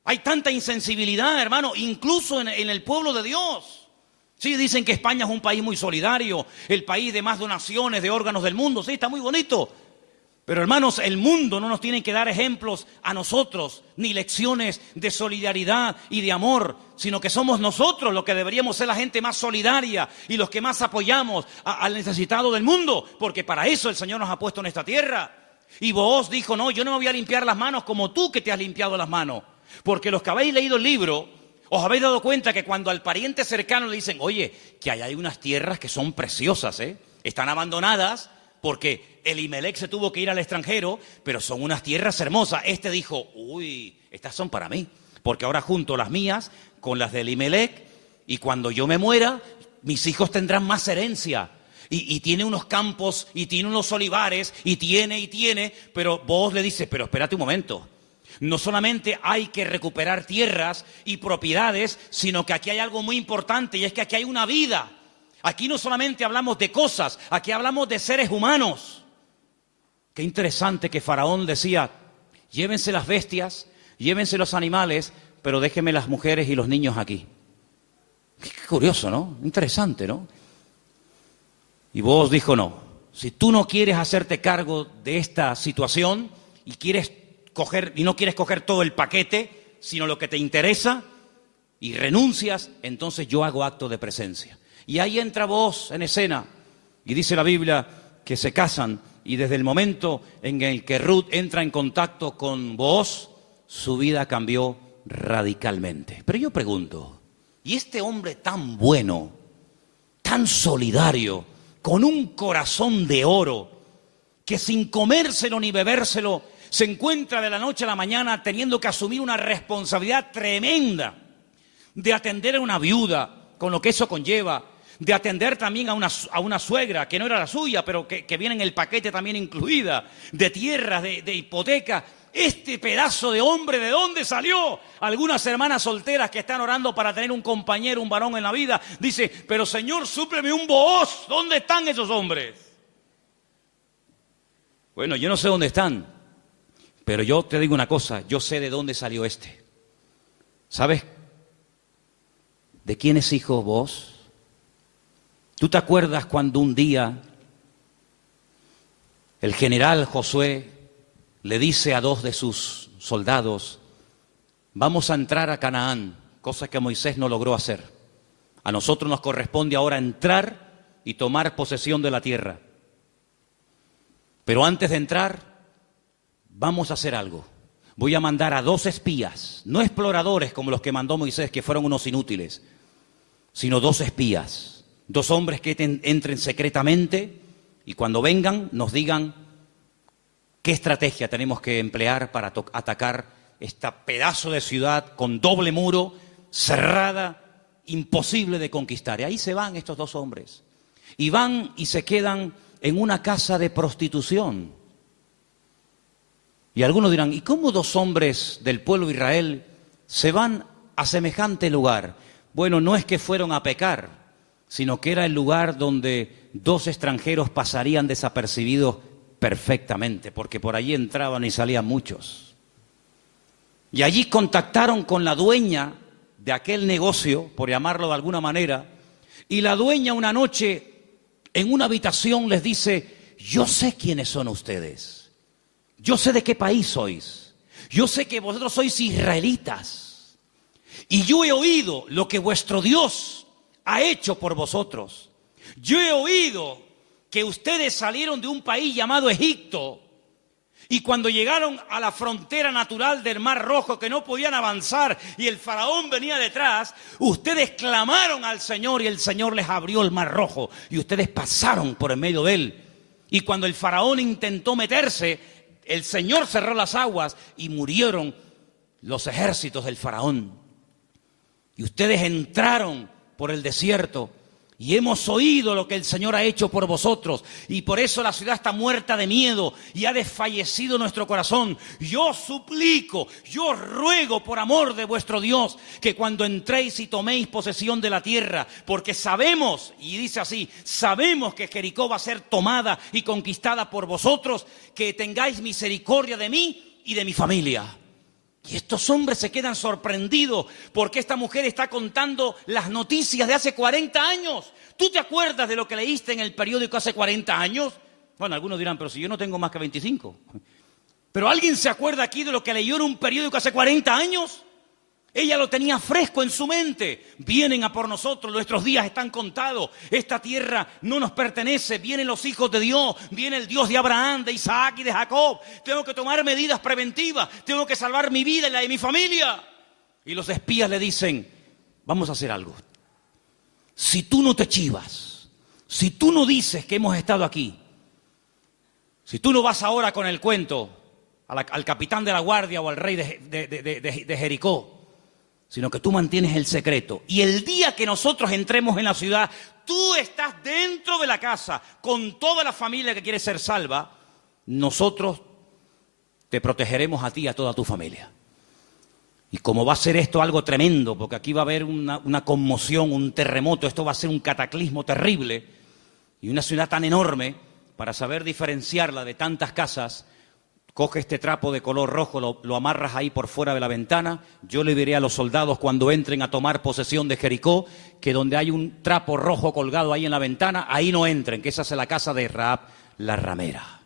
Hay tanta insensibilidad, hermano, incluso en el pueblo de Dios. Sí, dicen que España es un país muy solidario, el país de más donaciones de órganos del mundo. Sí, está muy bonito. Pero hermanos, el mundo no nos tiene que dar ejemplos a nosotros, ni lecciones de solidaridad y de amor, sino que somos nosotros los que deberíamos ser la gente más solidaria y los que más apoyamos al necesitado del mundo, porque para eso el Señor nos ha puesto en esta tierra. Y Booz dijo, no, yo no me voy a limpiar las manos como tú que te has limpiado las manos, porque los que habéis leído el libro, os habéis dado cuenta que cuando al pariente cercano le dicen, oye, que hay unas tierras que son preciosas, están abandonadas, porque Elimelech se tuvo que ir al extranjero, pero son unas tierras hermosas. Este dijo, uy, estas son para mí, porque ahora junto las mías con las de Elimelech, y cuando yo me muera, mis hijos tendrán más herencia. Y tiene unos campos, y tiene unos olivares, y tiene, pero vos le dices, pero espérate un momento. No solamente hay que recuperar tierras y propiedades, sino que aquí hay algo muy importante, y es que aquí hay una vida. Aquí no solamente hablamos de cosas, aquí hablamos de seres humanos. Qué interesante que Faraón decía, llévense las bestias, llévense los animales, pero déjenme las mujeres y los niños aquí. Qué curioso, ¿no? Interesante, ¿no? Y Booz dijo, no, si tú no quieres hacerte cargo de esta situación y no quieres coger todo el paquete, sino lo que te interesa, y renuncias, entonces yo hago acto de presencia. Y ahí entra Booz en escena, y dice la Biblia que se casan, y desde el momento en el que Ruth entra en contacto con Booz, su vida cambió radicalmente. Pero yo pregunto, ¿y este hombre tan bueno, tan solidario, con un corazón de oro, que sin comérselo ni bebérselo, se encuentra de la noche a la mañana teniendo que asumir una responsabilidad tremenda de atender a una viuda, con lo que eso conlleva, de atender también a una suegra que no era la suya, pero que viene en el paquete también incluida, de tierras, de hipoteca? Este pedazo de hombre, ¿de dónde salió? Algunas hermanas solteras que están orando para tener un compañero, un varón en la vida, dice, pero Señor, súpleme un Booz. ¿Dónde están esos hombres? Bueno, yo no sé dónde están, pero yo te digo una cosa, yo sé de dónde salió este. ¿Sabes de quién es hijo Booz? ¿Tú te acuerdas cuando un día el general Josué le dice a 2 de sus soldados, vamos a entrar a Canaán, cosa que Moisés no logró hacer? A nosotros nos corresponde ahora entrar y tomar posesión de la tierra. Pero antes de entrar, vamos a hacer algo. Voy a mandar a 2 espías, no exploradores como los que mandó Moisés, que fueron unos inútiles, sino 2 espías. 2 hombres que entren secretamente y cuando vengan nos digan qué estrategia tenemos que emplear para atacar este pedazo de ciudad con doble muro, cerrada, imposible de conquistar. Y ahí se van estos 2 hombres. Y van y se quedan en una casa de prostitución. Y algunos dirán, ¿y cómo 2 hombres del pueblo de Israel se van a semejante lugar? Bueno, no es que fueron a pecar, sino que era el lugar donde 2 extranjeros pasarían desapercibidos perfectamente, porque por allí entraban y salían muchos. Y allí contactaron con la dueña de aquel negocio, por llamarlo de alguna manera, y la dueña una noche en una habitación les dice, yo sé quiénes son ustedes, yo sé de qué país sois, yo sé que vosotros sois israelitas, y yo he oído lo que vuestro Dios ha hecho por vosotros. Yo he oído que ustedes salieron de un país llamado Egipto y cuando llegaron a la frontera natural del Mar Rojo que no podían avanzar y el faraón venía detrás, ustedes clamaron al Señor y el Señor les abrió el Mar Rojo y ustedes pasaron por en medio de él. Y cuando el faraón intentó meterse, el Señor cerró las aguas y murieron los ejércitos del faraón. Y ustedes entraron por el desierto y hemos oído lo que el Señor ha hecho por vosotros. Y por eso la ciudad está muerta de miedo y ha desfallecido nuestro corazón. Yo suplico, yo ruego por amor de vuestro Dios, que cuando entréis y toméis posesión de la tierra, porque sabemos, y dice así, sabemos que Jericó va a ser tomada y conquistada por vosotros, que tengáis misericordia de mí y de mi familia. Y estos hombres se quedan sorprendidos porque esta mujer está contando las noticias de hace 40 años. ¿Tú te acuerdas de lo que leíste en el periódico hace 40 años? Bueno, algunos dirán, pero si yo no tengo más que 25. ¿Pero alguien se acuerda aquí de lo que leyó en un periódico hace 40 años? Ella lo tenía fresco en su mente. Vienen a por nosotros, nuestros días están contados. Esta tierra no nos pertenece. Vienen los hijos de Dios. Viene el Dios de Abraham, de Isaac y de Jacob. Tengo que tomar medidas preventivas. Tengo que salvar mi vida y la de mi familia. Y los espías le dicen, vamos a hacer algo. Si tú no te chivas, si tú no dices que hemos estado aquí, si tú no vas ahora con el cuento al capitán de la guardia o al rey de Jericó, sino que tú mantienes el secreto. Y el día que nosotros entremos en la ciudad, tú estás dentro de la casa con toda la familia que quiere ser salva, nosotros te protegeremos a ti y a toda tu familia. Y como va a ser esto algo tremendo, porque aquí va a haber una conmoción, un terremoto, esto va a ser un cataclismo terrible, y una ciudad tan enorme, para saber diferenciarla de tantas casas, coge este trapo de color rojo, lo amarras ahí por fuera de la ventana. Yo le diré a los soldados cuando entren a tomar posesión de Jericó, que donde hay un trapo rojo colgado ahí en la ventana, ahí no entren, que esa es la casa de Rahab, la ramera.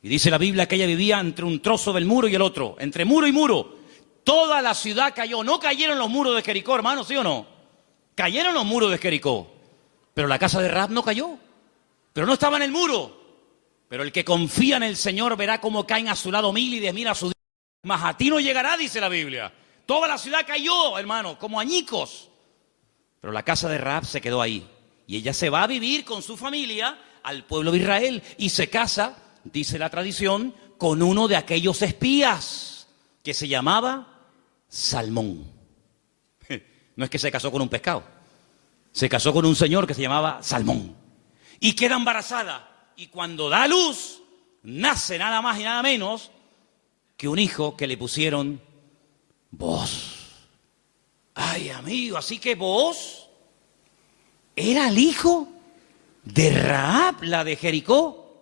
Y dice la Biblia que ella vivía entre un trozo del muro y el otro, entre muro y muro. Toda la ciudad cayó. No cayeron los muros de Jericó, hermano, ¿sí o no? Cayeron los muros de Jericó, pero la casa de Rahab no cayó. Pero no estaba en el muro. Pero el que confía en el Señor verá cómo caen a su lado 1000 y 10.000 a su día. Mas a ti no llegará, dice la Biblia. Toda la ciudad cayó, hermano, como añicos. Pero la casa de Rahab se quedó ahí. Y ella se va a vivir con su familia al pueblo de Israel. Y se casa, dice la tradición, con uno de aquellos espías que se llamaba Salmón. No es que se casó con un pescado. Se casó con un señor que se llamaba Salmón. Y queda embarazada. Y cuando da a luz, nace nada más y nada menos que un hijo que le pusieron Booz. Ay, amigo, así que Booz era el hijo de Rahab, la de Jericó.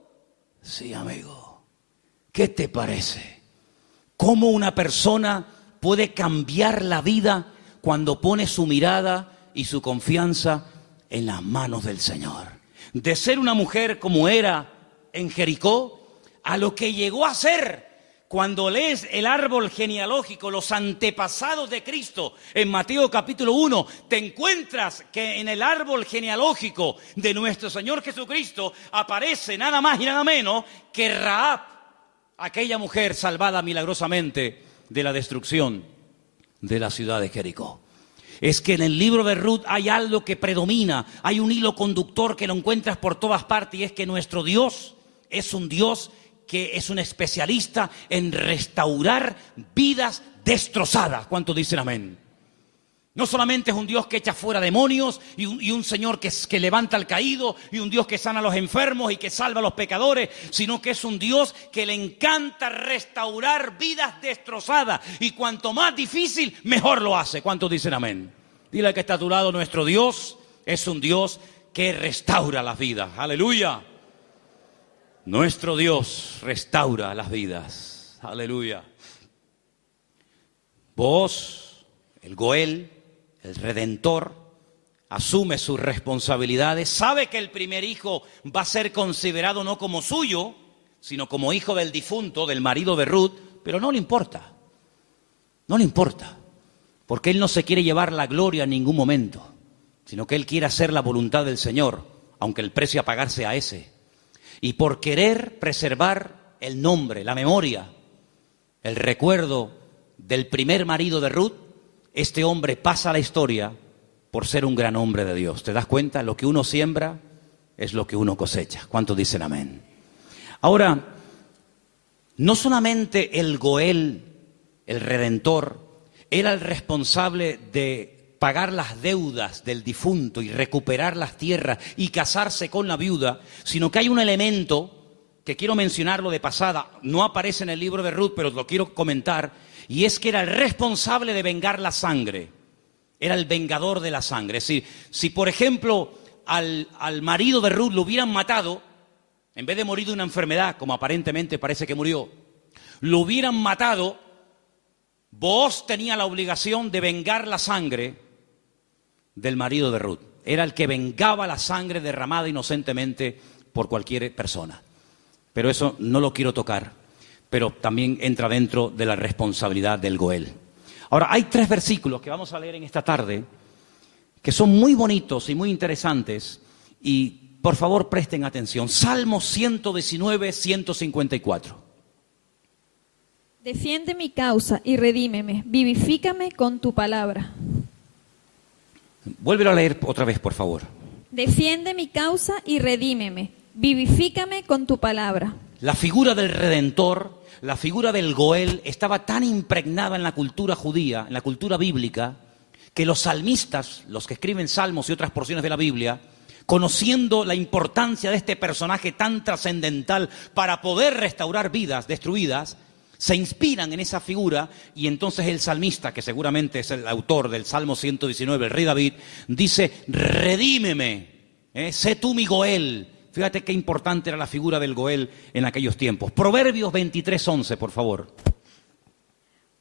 Sí, amigo. ¿Qué te parece? ¿Cómo una persona puede cambiar la vida cuando pone su mirada y su confianza en las manos del Señor? De ser una mujer como era en Jericó, a lo que llegó a ser cuando lees el árbol genealógico, los antepasados de Cristo, en Mateo capítulo 1, te encuentras que en el árbol genealógico de nuestro Señor Jesucristo aparece nada más y nada menos que Rahab, aquella mujer salvada milagrosamente de la destrucción de la ciudad de Jericó. Es que en el libro de Ruth hay algo que predomina, hay un hilo conductor que lo encuentras por todas partes, y es que nuestro Dios es un Dios que es un especialista en restaurar vidas destrozadas. ¿Cuántos dicen amén? No solamente es un Dios que echa fuera demonios y un Señor que levanta al caído y un Dios que sana a los enfermos y que salva a los pecadores, sino que es un Dios que le encanta restaurar vidas destrozadas, y cuanto más difícil, mejor lo hace. ¿Cuántos dicen amén? Dile al que está a tu lado, nuestro Dios es un Dios que restaura las vidas. ¡Aleluya! Nuestro Dios restaura las vidas. ¡Aleluya! Vos, el Goel, el Redentor, asume sus responsabilidades, sabe que el primer hijo va a ser considerado no como suyo, sino como hijo del difunto, del marido de Ruth, pero no le importa, porque él no se quiere llevar la gloria en ningún momento, sino que él quiere hacer la voluntad del Señor. aunque el precio a pagar sea ese. Y por querer preservar el nombre, la memoria, el recuerdo del primer marido de Ruth, este hombre pasa a la historia por ser un gran hombre de Dios. ¿Te das cuenta? Lo que uno siembra es lo que uno cosecha. ¿Cuántos dicen amén? Ahora, no solamente el Goel, el Redentor, era el responsable de pagar las deudas del difunto y recuperar las tierras y casarse con la viuda, sino que hay un elemento que quiero mencionarlo de pasada, no aparece en el libro de Ruth, pero lo quiero comentar, y es que era el responsable de vengar la sangre, era el vengador de la sangre. Es decir, si por ejemplo al marido de Ruth lo hubieran matado, en vez de morir de una enfermedad, como aparentemente parece que murió, lo hubieran matado, Booz tenía la obligación de vengar la sangre del marido de Ruth. Era el que vengaba la sangre derramada inocentemente por cualquier persona. Pero eso no lo quiero tocar, pero también entra dentro de la responsabilidad del Goel. Ahora, hay 3 versículos que vamos a leer en esta tarde que son muy bonitos y muy interesantes, y por favor presten atención. Salmo 119, 154. Defiende mi causa y redímeme, vivifícame con tu palabra. Vuélvelo a leer otra vez, por favor. Defiende mi causa y redímeme, vivifícame con tu palabra. La figura del Redentor, la figura del Goel, estaba tan impregnada en la cultura judía, en la cultura bíblica, que los salmistas, los que escriben salmos y otras porciones de la Biblia, conociendo la importancia de este personaje tan trascendental para poder restaurar vidas destruidas, se inspiran en esa figura, y entonces el salmista, que seguramente es el autor del Salmo 119, el rey David, dice: redímeme, sé tú mi Goel. Fíjate qué importante era la figura del Goel en aquellos tiempos. Proverbios 23:11, por favor.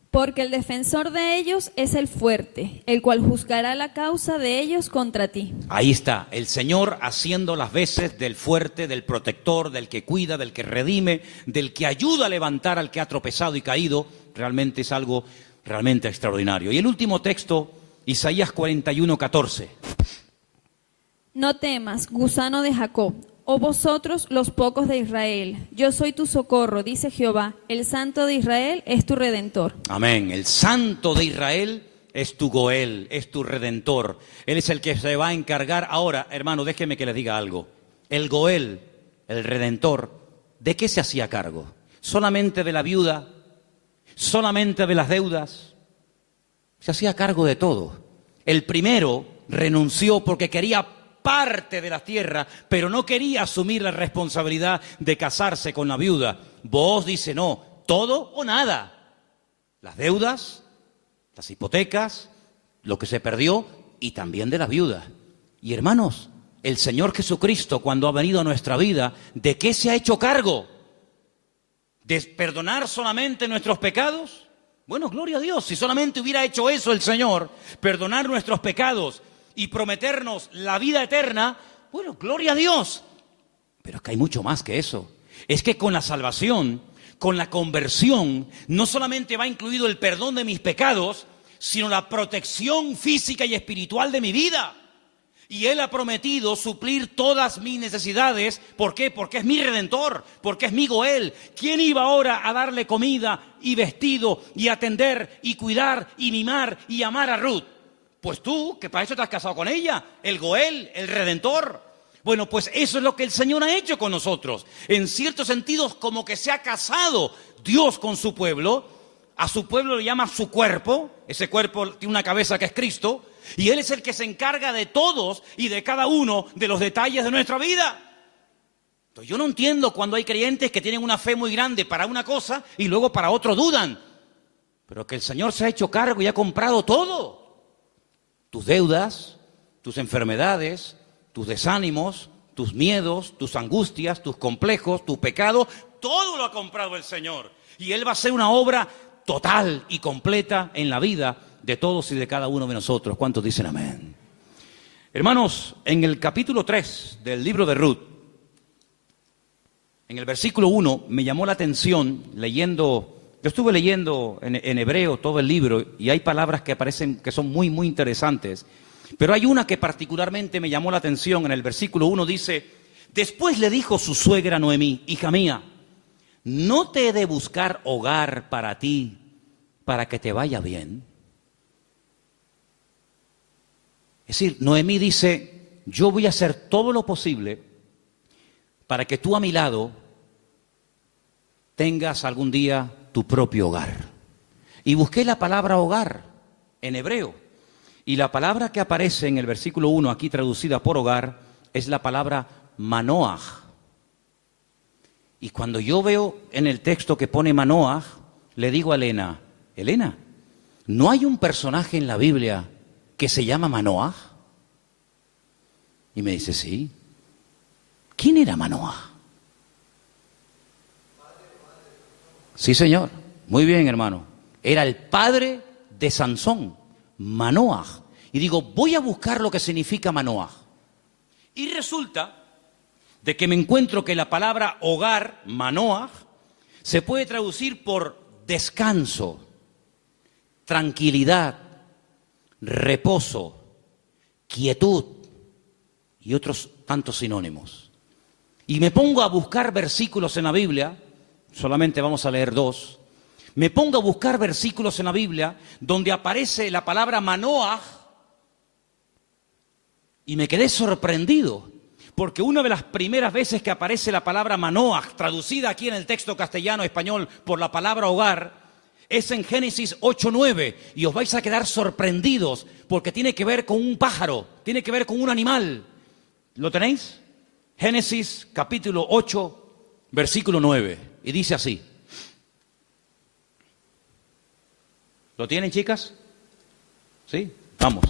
Porque el defensor de ellos es el fuerte, el cual juzgará la causa de ellos contra ti. Ahí está, el Señor haciendo las veces del fuerte, del protector, del que cuida, del que redime, del que ayuda a levantar al que ha tropezado y caído. Realmente es algo realmente extraordinario. Y el último texto, Isaías 41:14. No temas, gusano de Jacob, oh vosotros los pocos de Israel. Yo soy tu socorro, dice Jehová, el Santo de Israel es tu Redentor. Amén. El Santo de Israel es tu Goel, es tu Redentor. Él es el que se va a encargar. Ahora, hermano, déjeme que les diga algo. El Goel, el Redentor, ¿de qué se hacía cargo? ¿Solamente de la viuda? ¿Solamente de las deudas? Se hacía cargo de todo. El primero renunció porque quería parte de la tierra, pero no quería asumir la responsabilidad de casarse con la viuda. Booz dice: no, todo o nada. Las deudas, las hipotecas, lo que se perdió, y también de la viuda. Y hermanos, el Señor Jesucristo, cuando ha venido a nuestra vida, ¿de qué se ha hecho cargo? ¿De perdonar solamente nuestros pecados? Bueno, gloria a Dios, si solamente hubiera hecho eso el Señor, perdonar nuestros pecados y prometernos la vida eterna, bueno, gloria a Dios. Pero es que hay mucho más que eso. Es que con la salvación, con la conversión, no solamente va incluido el perdón de mis pecados, sino la protección física y espiritual de mi vida. Y Él ha prometido suplir todas mis necesidades. ¿Por qué? Porque es mi Redentor, porque es mi Goel. ¿Quién iba ahora a darle comida y vestido y atender y cuidar y mimar y amar a Ruth? Pues tú, que para eso te has casado con ella, el Goel, el Redentor. Bueno, pues eso es lo que el Señor ha hecho con nosotros. En ciertos sentidos, como que se ha casado Dios con su pueblo. A su pueblo le llama su cuerpo. Ese cuerpo tiene una cabeza que es Cristo. Y Él es el que se encarga de todos y de cada uno de los detalles de nuestra vida. Entonces, yo no entiendo cuando hay creyentes que tienen una fe muy grande para una cosa y luego para otro dudan. Pero que el Señor se ha hecho cargo y ha comprado todo. Tus deudas, tus enfermedades, tus desánimos, tus miedos, tus angustias, tus complejos, tu pecado, todo lo ha comprado el Señor. Y Él va a hacer una obra total y completa en la vida de todos y de cada uno de nosotros. ¿Cuántos dicen amén? Hermanos, en el capítulo 3 del libro de Ruth, en el versículo 1, me llamó la atención leyendo. Yo estuve leyendo en hebreo todo el libro y hay palabras que aparecen que son muy, muy interesantes. Pero hay una que particularmente me llamó la atención. En el versículo 1 dice: después le dijo su suegra Noemí: hija mía, ¿no te he de buscar hogar para ti, para que te vaya bien? Es decir, Noemí dice: yo voy a hacer todo lo posible para que tú a mi lado tengas algún día tu propio hogar. Y busqué la palabra hogar en hebreo. Y la palabra que aparece en el versículo 1, aquí traducida por hogar, es la palabra manoaj. Y cuando yo veo en el texto que pone manoaj, le digo a Elena: Elena, ¿no hay un personaje en la Biblia que se llama Manoaj? Y me dice: sí. ¿Quién era Manoaj? Sí, señor. Muy bien, hermano. Era el padre de Sansón, Manoaj. Y digo, voy a buscar lo que significa Manoaj. Y resulta de que me encuentro que la palabra hogar, Manoaj, se puede traducir por descanso, tranquilidad, reposo, quietud y otros tantos sinónimos. Y me pongo a buscar versículos en la Biblia, solamente vamos a leer 2. Me pongo a buscar versículos en la Biblia donde aparece la palabra Manoaj y me quedé sorprendido, porque una de las primeras veces que aparece la palabra Manoaj, traducida aquí en el texto castellano-español por la palabra hogar, es en Génesis 8:9, y os vais a quedar sorprendidos porque tiene que ver con un pájaro, tiene que ver con un animal. ¿Lo tenéis? Génesis capítulo 8, versículo 9, y dice así. ¿Lo tienen, chicas? ¿Sí? Vamos.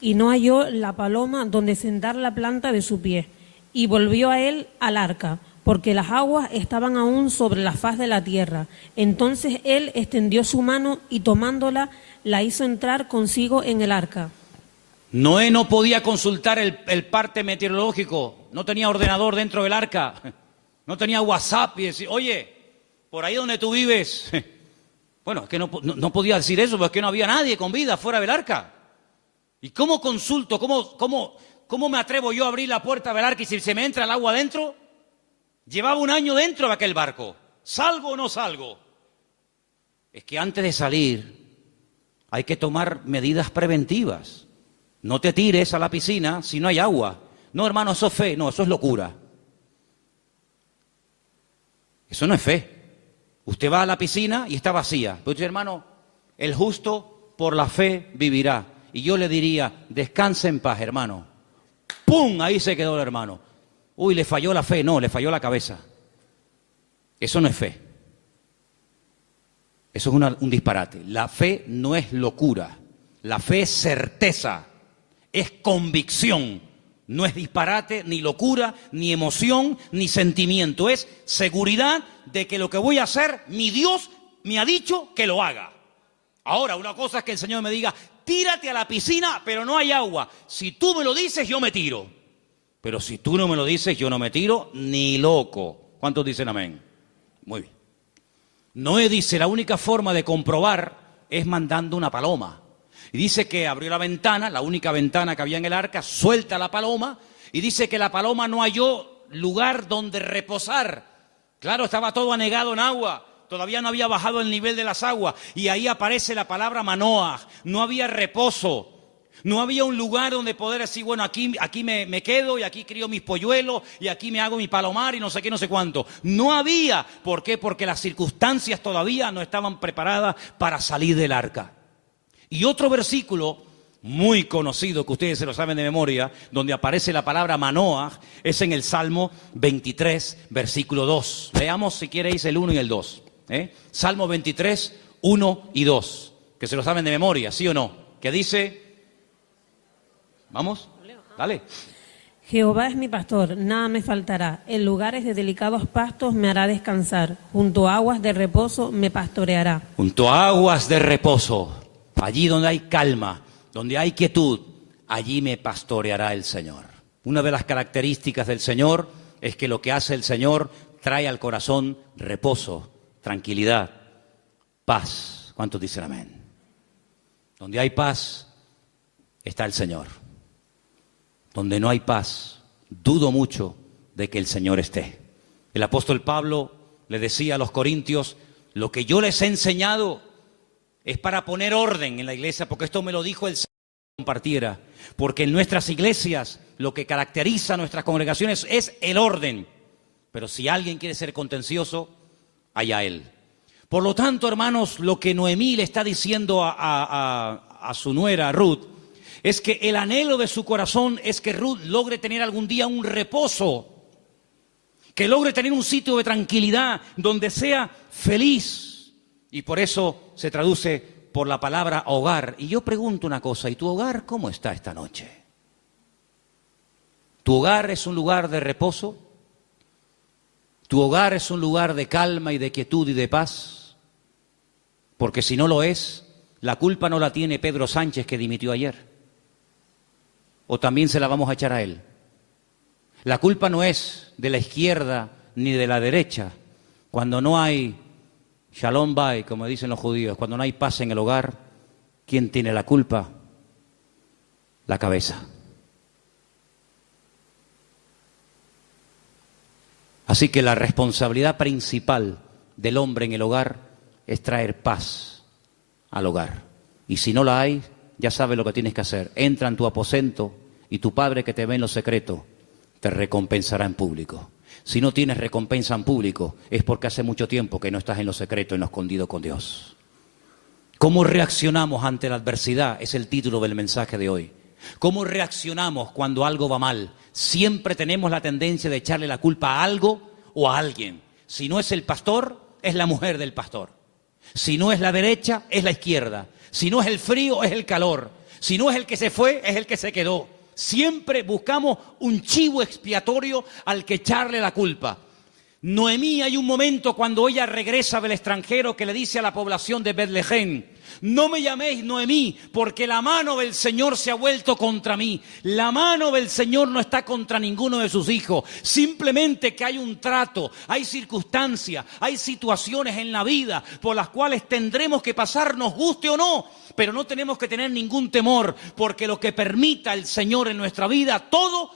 Y no halló la paloma donde sentar la planta de su pie, y volvió a él al arca, porque las aguas estaban aún sobre la faz de la tierra. Entonces él extendió su mano y tomándola, la hizo entrar consigo en el arca. Noé no podía consultar el parte meteorológico, no tenía ordenador dentro del arca, no tenía WhatsApp y decir: oye, por ahí donde tú vives. Bueno, es que no podía decir eso, porque no había nadie con vida fuera del arca. ¿Y cómo consulto? ¿Cómo me atrevo yo a abrir la puerta del arca y si se me entra el agua adentro? Llevaba un año dentro de aquel barco. ¿Salgo o no salgo? Es que antes de salir hay que tomar medidas preventivas. No te tires a la piscina si no hay agua. No, hermano, eso es fe. No, eso es locura. Eso no es fe. Usted va a la piscina y está vacía. Pero usted, hermano, el justo por la fe vivirá. Y yo le diría: descanse en paz, hermano. ¡Pum! Ahí se quedó el hermano. Uy, le falló la fe. No, le falló la cabeza. Eso no es fe. Eso es un disparate. La fe no es locura. La fe es certeza. Es convicción. No es disparate, ni locura, ni emoción, ni sentimiento. Es seguridad de que lo que voy a hacer, mi Dios me ha dicho que lo haga. Ahora, una cosa es que el Señor me diga: tírate a la piscina, pero no hay agua. Si tú me lo dices, yo me tiro. Pero si tú no me lo dices, yo no me tiro ni loco. ¿Cuántos dicen amén? Muy bien. Noé dice: la única forma de comprobar es mandando una paloma. Y dice que abrió la ventana, la única ventana que había en el arca, suelta la paloma, y dice que la paloma no halló lugar donde reposar. Claro, estaba todo anegado en agua, todavía no había bajado el nivel de las aguas, y ahí aparece la palabra Manoaj. No había reposo, no había un lugar donde poder decir: bueno, aquí me quedo, y aquí crío mis polluelos, y aquí me hago mi palomar, y no sé qué, no sé cuánto. No había. ¿Por qué? Porque las circunstancias todavía no estaban preparadas para salir del arca. Y otro versículo muy conocido, que ustedes se lo saben de memoria, donde aparece la palabra Manoaj, es en el Salmo 23, versículo 2. Leamos, si queréis, el 1 y el 2. Salmo 23, 1 y 2. Que se lo saben de memoria, ¿sí o no? Que dice... ¿Vamos? Dale. Jehová es mi pastor, nada me faltará. En lugares de delicados pastos me hará descansar. Junto a aguas de reposo me pastoreará. Junto a aguas de reposo. Allí donde hay calma, donde hay quietud, allí me pastoreará el Señor. Una de las características del Señor es que lo que hace el Señor trae al corazón reposo, tranquilidad, paz. ¿Cuántos dicen amén? Donde hay paz, está el Señor. Donde no hay paz, dudo mucho de que el Señor esté. El apóstol Pablo le decía a los corintios, lo que yo les he enseñado es para poner orden en la iglesia, porque esto me lo dijo el Señor que compartiera. Porque en nuestras iglesias lo que caracteriza a nuestras congregaciones es el orden. Pero si alguien quiere ser contencioso, allá él. Por lo tanto, hermanos, lo que Noemí le está diciendo a su nuera, Ruth, es que el anhelo de su corazón es que Ruth logre tener algún día un reposo, que logre tener un sitio de tranquilidad donde sea feliz. Y por eso se traduce por la palabra hogar. Y yo pregunto una cosa, ¿y tu hogar cómo está esta noche? ¿Tu hogar es un lugar de reposo? ¿Tu hogar es un lugar de calma y de quietud y de paz? Porque si no lo es, la culpa no la tiene Pedro Sánchez, que dimitió ayer. ¿O también se la vamos a echar a él? La culpa no es de la izquierda ni de la derecha. Cuando no hay shalom bay, como dicen los judíos, cuando no hay paz en el hogar, ¿quién tiene la culpa? La cabeza. Así que la responsabilidad principal del hombre en el hogar es traer paz al hogar. Y si no la hay, ya sabes lo que tienes que hacer. Entra en tu aposento y tu Padre que te ve en lo secreto te recompensará en público. Si no tienes recompensa en público, es porque hace mucho tiempo que no estás en lo secreto, en lo escondido con Dios. ¿Cómo reaccionamos ante la adversidad? Es el título del mensaje de hoy. ¿Cómo reaccionamos cuando algo va mal? Siempre tenemos la tendencia de echarle la culpa a algo o a alguien. Si no es el pastor, es la mujer del pastor. Si no es la derecha, es la izquierda. Si no es el frío, es el calor. Si no es el que se fue, es el que se quedó. Siempre buscamos un chivo expiatorio al que echarle la culpa. Noemí, hay un momento cuando ella regresa del extranjero que le dice a la población de Betlehem: no me llaméis Noemí, porque la mano del Señor se ha vuelto contra mí. La mano del Señor no está contra ninguno de sus hijos. Simplemente que hay un trato, hay circunstancias, hay situaciones en la vida por las cuales tendremos que pasar, nos guste o no. Pero no tenemos que tener ningún temor, porque lo que permita el Señor en nuestra vida, todo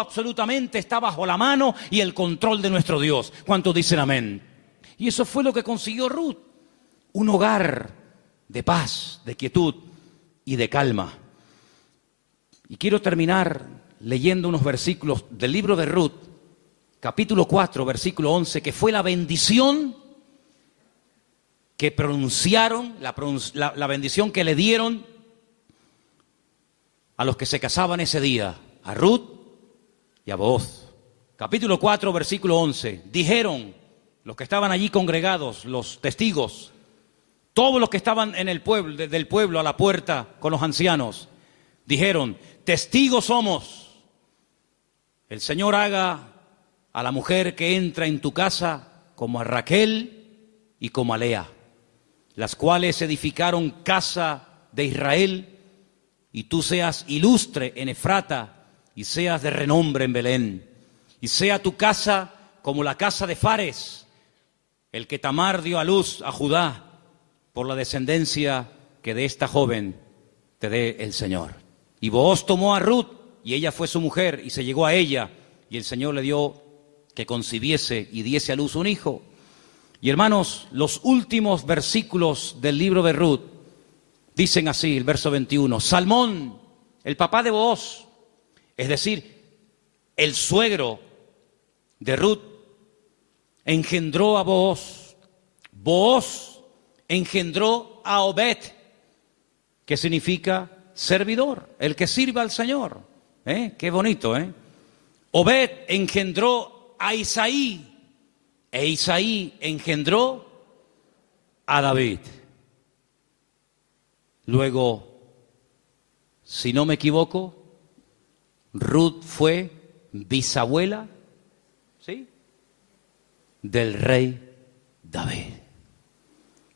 absolutamente está bajo la mano y el control de nuestro Dios. ¿Cuántos dicen amén? Y eso fue lo que consiguió Ruth. Un hogar de paz, de quietud y de calma. Y quiero terminar leyendo unos versículos del libro de Ruth, capítulo 4, versículo 11, que fue la bendición que pronunciaron, la bendición que le dieron a los que se casaban ese día, a Ruth y a Booz. Capítulo 4, versículo 11. Dijeron los que estaban allí congregados, los testigos, todos los que estaban en el pueblo, desde el pueblo a la puerta con los ancianos, dijeron: testigos somos. El Señor haga a la mujer que entra en tu casa como a Raquel y como a Lea, las cuales edificaron casa de Israel, y tú seas ilustre en Efrata y seas de renombre en Belén, y sea tu casa como la casa de Fares, el que Tamar dio a luz a Judá, por la descendencia que de esta joven te dé el Señor. Y Booz tomó a Ruth, y ella fue su mujer, y se llegó a ella, y el Señor le dio que concibiese y diese a luz un hijo. Y hermanos, los últimos versículos del libro de Ruth dicen así, el verso 21, Salmón, el papá de Booz, es decir, el suegro de Ruth, engendró a Booz. Booz engendró a Obed, que significa servidor, el que sirve al Señor. Qué bonito, ¿eh? Obed engendró a Isaí, e Isaí engendró a David. Luego, si no me equivoco, Ruth fue bisabuela, ¿sí?, del rey David.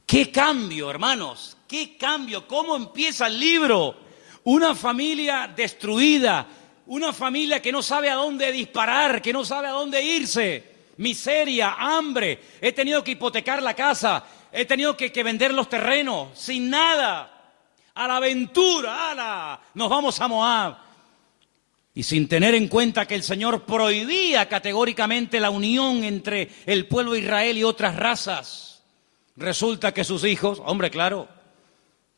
¡Qué cambio, hermanos! ¡Qué cambio! ¿Cómo empieza el libro? Una familia destruida, una familia que no sabe a dónde disparar, que no sabe a dónde irse. Miseria, hambre, he tenido que hipotecar la casa, he tenido que vender los terrenos, sin nada. a la aventura, ¡ala! Nos vamos a Moab. Y sin tener en cuenta que el Señor prohibía categóricamente la unión entre el pueblo de Israel y otras razas, resulta que sus hijos, hombre, claro,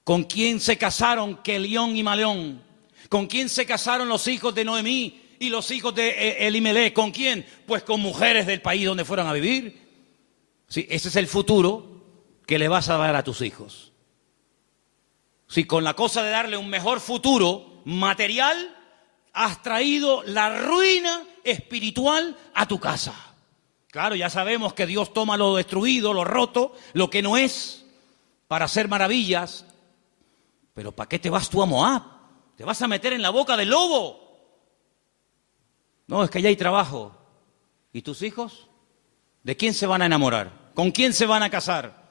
¿con quién se casaron Kelión y Maleón? ¿Con quién se casaron los hijos de Noemí y los hijos de Elimelech? ¿Con quién? Pues con mujeres del país donde fueron a vivir. Sí, ese es el futuro que le vas a dar a tus hijos. Si con la cosa de darle un mejor futuro material, has traído la ruina espiritual a tu casa. Claro, ya sabemos que Dios toma lo destruido, lo roto, lo que no es, para hacer maravillas. Pero ¿para qué te vas tú a Moab? ¿Te vas a meter en la boca del lobo? No, es que ya hay trabajo. ¿Y tus hijos? ¿De quién se van a enamorar? ¿Con quién se van a casar?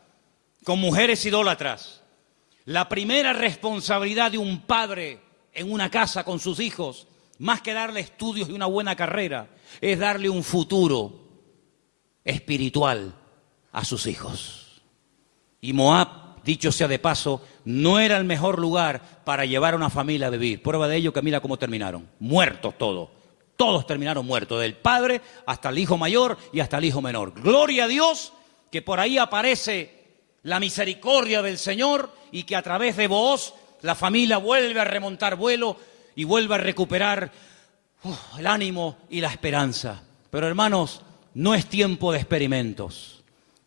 Con mujeres idólatras. La primera responsabilidad de un padre en una casa con sus hijos, más que darle estudios y una buena carrera, es darle un futuro espiritual a sus hijos. Y Moab, dicho sea de paso, no era el mejor lugar para llevar a una familia a vivir. Prueba de ello que mira cómo terminaron. Muertos todos. Todos terminaron muertos, del padre hasta el hijo mayor y hasta el hijo menor. Gloria a Dios que por ahí aparece la misericordia del Señor y que a través de Booz la familia vuelve a remontar vuelo y vuelve a recuperar el ánimo y la esperanza. Pero hermanos, no es tiempo de experimentos.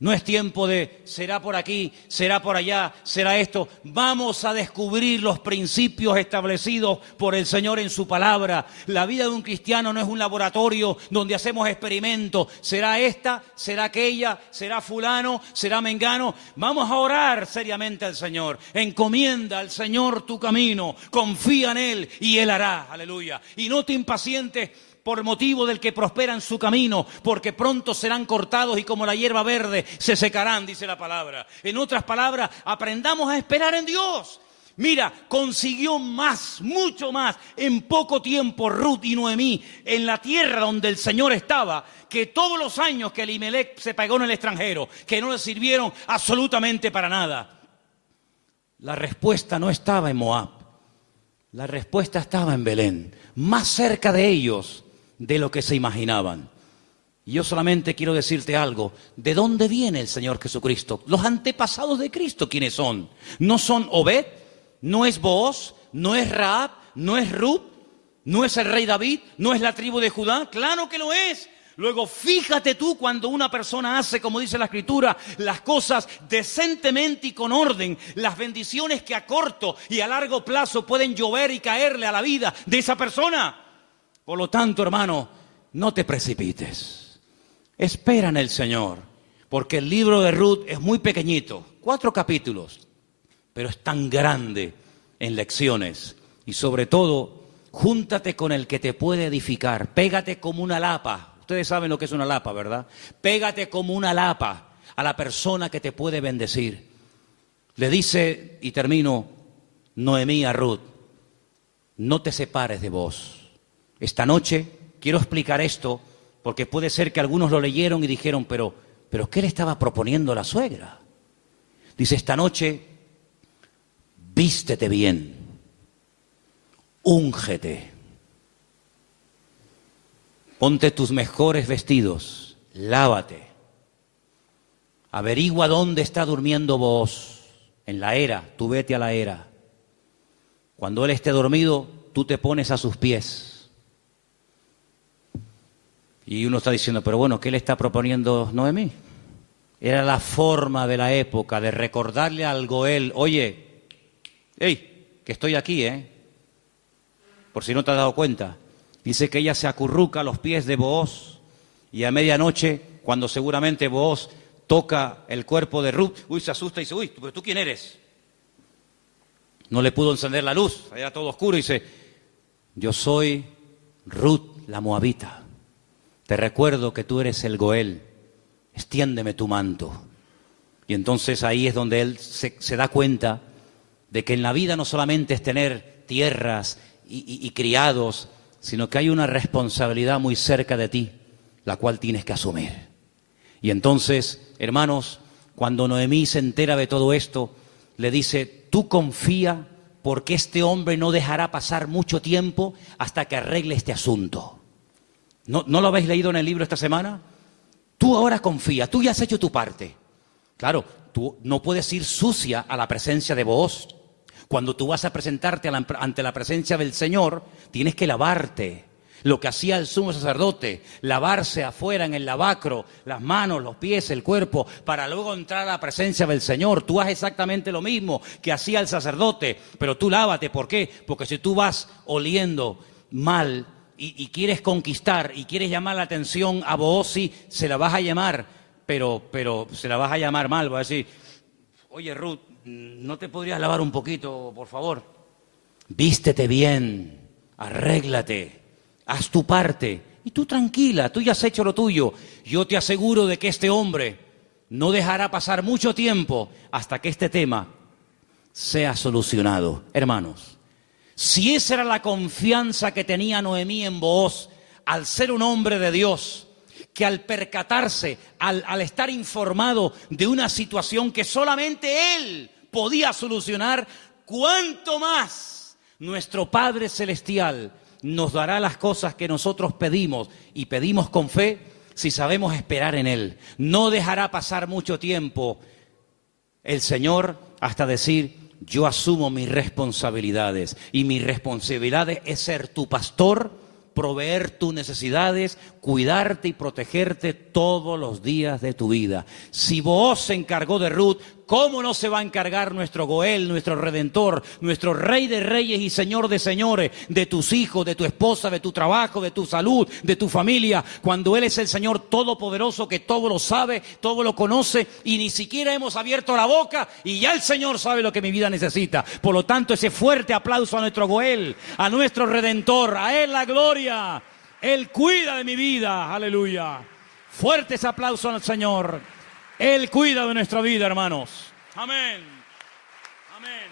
No es tiempo de será por aquí, será por allá, será esto. Vamos a descubrir los principios establecidos por el Señor en su palabra. La vida de un cristiano no es un laboratorio donde hacemos experimentos. Será esta, será aquella, será fulano, será mengano. Vamos a orar seriamente al Señor. Encomienda al Señor tu camino. Confía en Él y Él hará. Aleluya. Y no te impacientes por motivo del que prospera en su camino, porque pronto serán cortados y como la hierba verde se secarán, dice la palabra. En otras palabras, aprendamos a esperar en Dios. Mira, consiguió más, mucho más, en poco tiempo Ruth y Noemí, en la tierra donde el Señor estaba, que todos los años que Elimelech se pagó en el extranjero, que no le sirvieron absolutamente para nada. La respuesta no estaba en Moab, la respuesta estaba en Belén, más cerca de ellos de lo que se imaginaban. Y yo solamente quiero decirte algo. ¿De dónde viene el Señor Jesucristo? Los antepasados de Cristo, ¿quiénes son? ¿No son Obed? ¿No es Booz? ¿No es Rahab? ¿No es Ruth? ¿No es el rey David? ¿No es la tribu de Judá? ¡Claro que lo es! Luego, fíjate tú cuando una persona hace, como dice la Escritura, las cosas decentemente y con orden, las bendiciones que a corto y a largo plazo pueden llover y caerle a la vida de esa persona. Por lo tanto, hermano, no te precipites. Espera en el Señor, porque el libro de Ruth es muy pequeñito, 4 capítulos, pero es tan grande en lecciones. Y sobre todo, júntate con el que te puede edificar. Pégate como una lapa. Ustedes saben lo que es una lapa, ¿verdad? Pégate como una lapa a la persona que te puede bendecir. Le dice, y termino, Noemí a Ruth, no te separes de vos. Esta noche quiero explicar esto porque puede ser que algunos lo leyeron y dijeron, pero ¿qué le estaba proponiendo la suegra? Dice, esta noche vístete bien, úngete, ponte tus mejores vestidos, lávate, averigua dónde está durmiendo Booz, en la era, tú vete a la era. Cuando él esté dormido, tú te pones a sus pies. Y uno está diciendo, pero bueno, ¿qué le está proponiendo Noemí? Era la forma de la época de recordarle al Goel, oye, hey, que estoy aquí, por si no te has dado cuenta. Dice que ella se acurruca a los pies de Booz y a medianoche, cuando seguramente Booz toca el cuerpo de Ruth, se asusta y dice, ¿pero tú quién eres? No le pudo encender la luz, era todo oscuro y dice, yo soy Ruth la moabita. Te recuerdo que tú eres el Goel, extiéndeme tu manto. Y entonces ahí es donde él se da cuenta de que en la vida no solamente es tener tierras y criados, sino que hay una responsabilidad muy cerca de ti, la cual tienes que asumir. Y entonces, hermanos, cuando Noemí se entera de todo esto, le dice, tú confía porque este hombre no dejará pasar mucho tiempo hasta que arregle este asunto. ¿No lo habéis leído en el libro esta semana? Tú ahora confía, tú ya has hecho tu parte. Claro, tú no puedes ir sucia a la presencia de Booz. Cuando tú vas a presentarte ante la presencia del Señor, tienes que lavarte. Lo que hacía el sumo sacerdote, lavarse afuera en el lavacro, las manos, los pies, el cuerpo, para luego entrar a la presencia del Señor. Tú haces exactamente lo mismo que hacía el sacerdote, pero tú lávate. ¿Por qué? Porque si tú vas oliendo mal y quieres conquistar y quieres llamar la atención a Booz, sí, se la vas a llamar, pero se la vas a llamar mal. Vas a decir, oye Ruth, ¿no te podrías lavar un poquito, por favor? Vístete bien, arréglate, haz tu parte. Y tú tranquila, tú ya has hecho lo tuyo. Yo te aseguro de que este hombre no dejará pasar mucho tiempo hasta que este tema sea solucionado. Hermanos, si esa era la confianza que tenía Noemí en Booz, al ser un hombre de Dios, que al percatarse, al estar informado de una situación que solamente él podía solucionar, cuánto más nuestro Padre Celestial nos dará las cosas que nosotros pedimos y pedimos con fe si sabemos esperar en Él. No dejará pasar mucho tiempo el Señor hasta decir, yo asumo mis responsabilidades y mi responsabilidad es ser tu pastor, proveer tus necesidades, cuidarte y protegerte todos los días de tu vida. Si Booz se encargó de Ruth, ¿cómo no se va a encargar nuestro Goel, nuestro Redentor, nuestro Rey de Reyes y Señor de Señores, de tus hijos, de tu esposa, de tu trabajo, de tu salud, de tu familia, cuando Él es el Señor Todopoderoso que todo lo sabe, todo lo conoce y ni siquiera hemos abierto la boca y ya el Señor sabe lo que mi vida necesita? Por lo tanto, ese fuerte aplauso a nuestro Goel, a nuestro Redentor, a Él la gloria. Él cuida de mi vida, aleluya. Fuerte ese aplauso al Señor. Él cuida de nuestra vida, hermanos. Amén. Amén.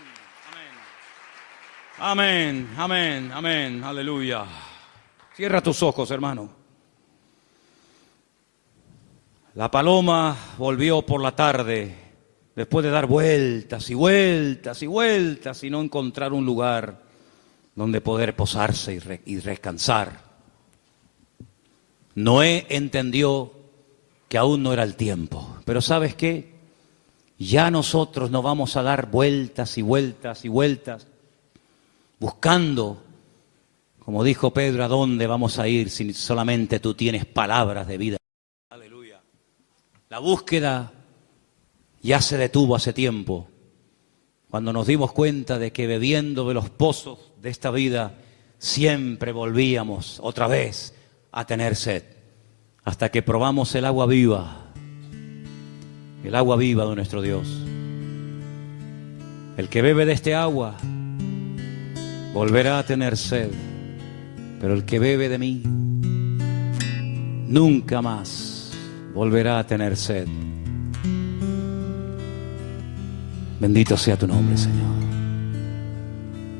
Amén. Amén. Amén. Amén. Aleluya. Cierra tus ojos, hermano. La paloma volvió por la tarde, después de dar vueltas y vueltas y vueltas y no encontrar un lugar donde poder posarse y descansar. Noé entendió que aún no era el tiempo. Pero ¿sabes qué? Ya nosotros no vamos a dar vueltas y vueltas y vueltas buscando, como dijo Pedro, ¿a dónde vamos a ir si solamente tú tienes palabras de vida? Aleluya. La búsqueda ya se detuvo hace tiempo, cuando nos dimos cuenta de que bebiendo de los pozos de esta vida siempre volvíamos otra vez a tener sed, hasta que probamos el agua viva de nuestro Dios. El que bebe de este agua volverá a tener sed, pero el que bebe de mí nunca más volverá a tener sed. Bendito sea tu nombre, Señor.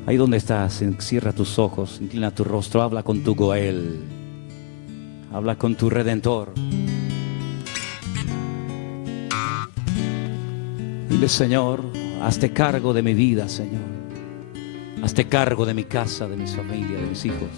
Ahí donde estás, cierra tus ojos, inclina tu rostro, habla con tu Goel, habla con tu Redentor. Dile, Señor, hazte cargo de mi vida, Señor. Hazte cargo de mi casa, de mi familia, de mis hijos.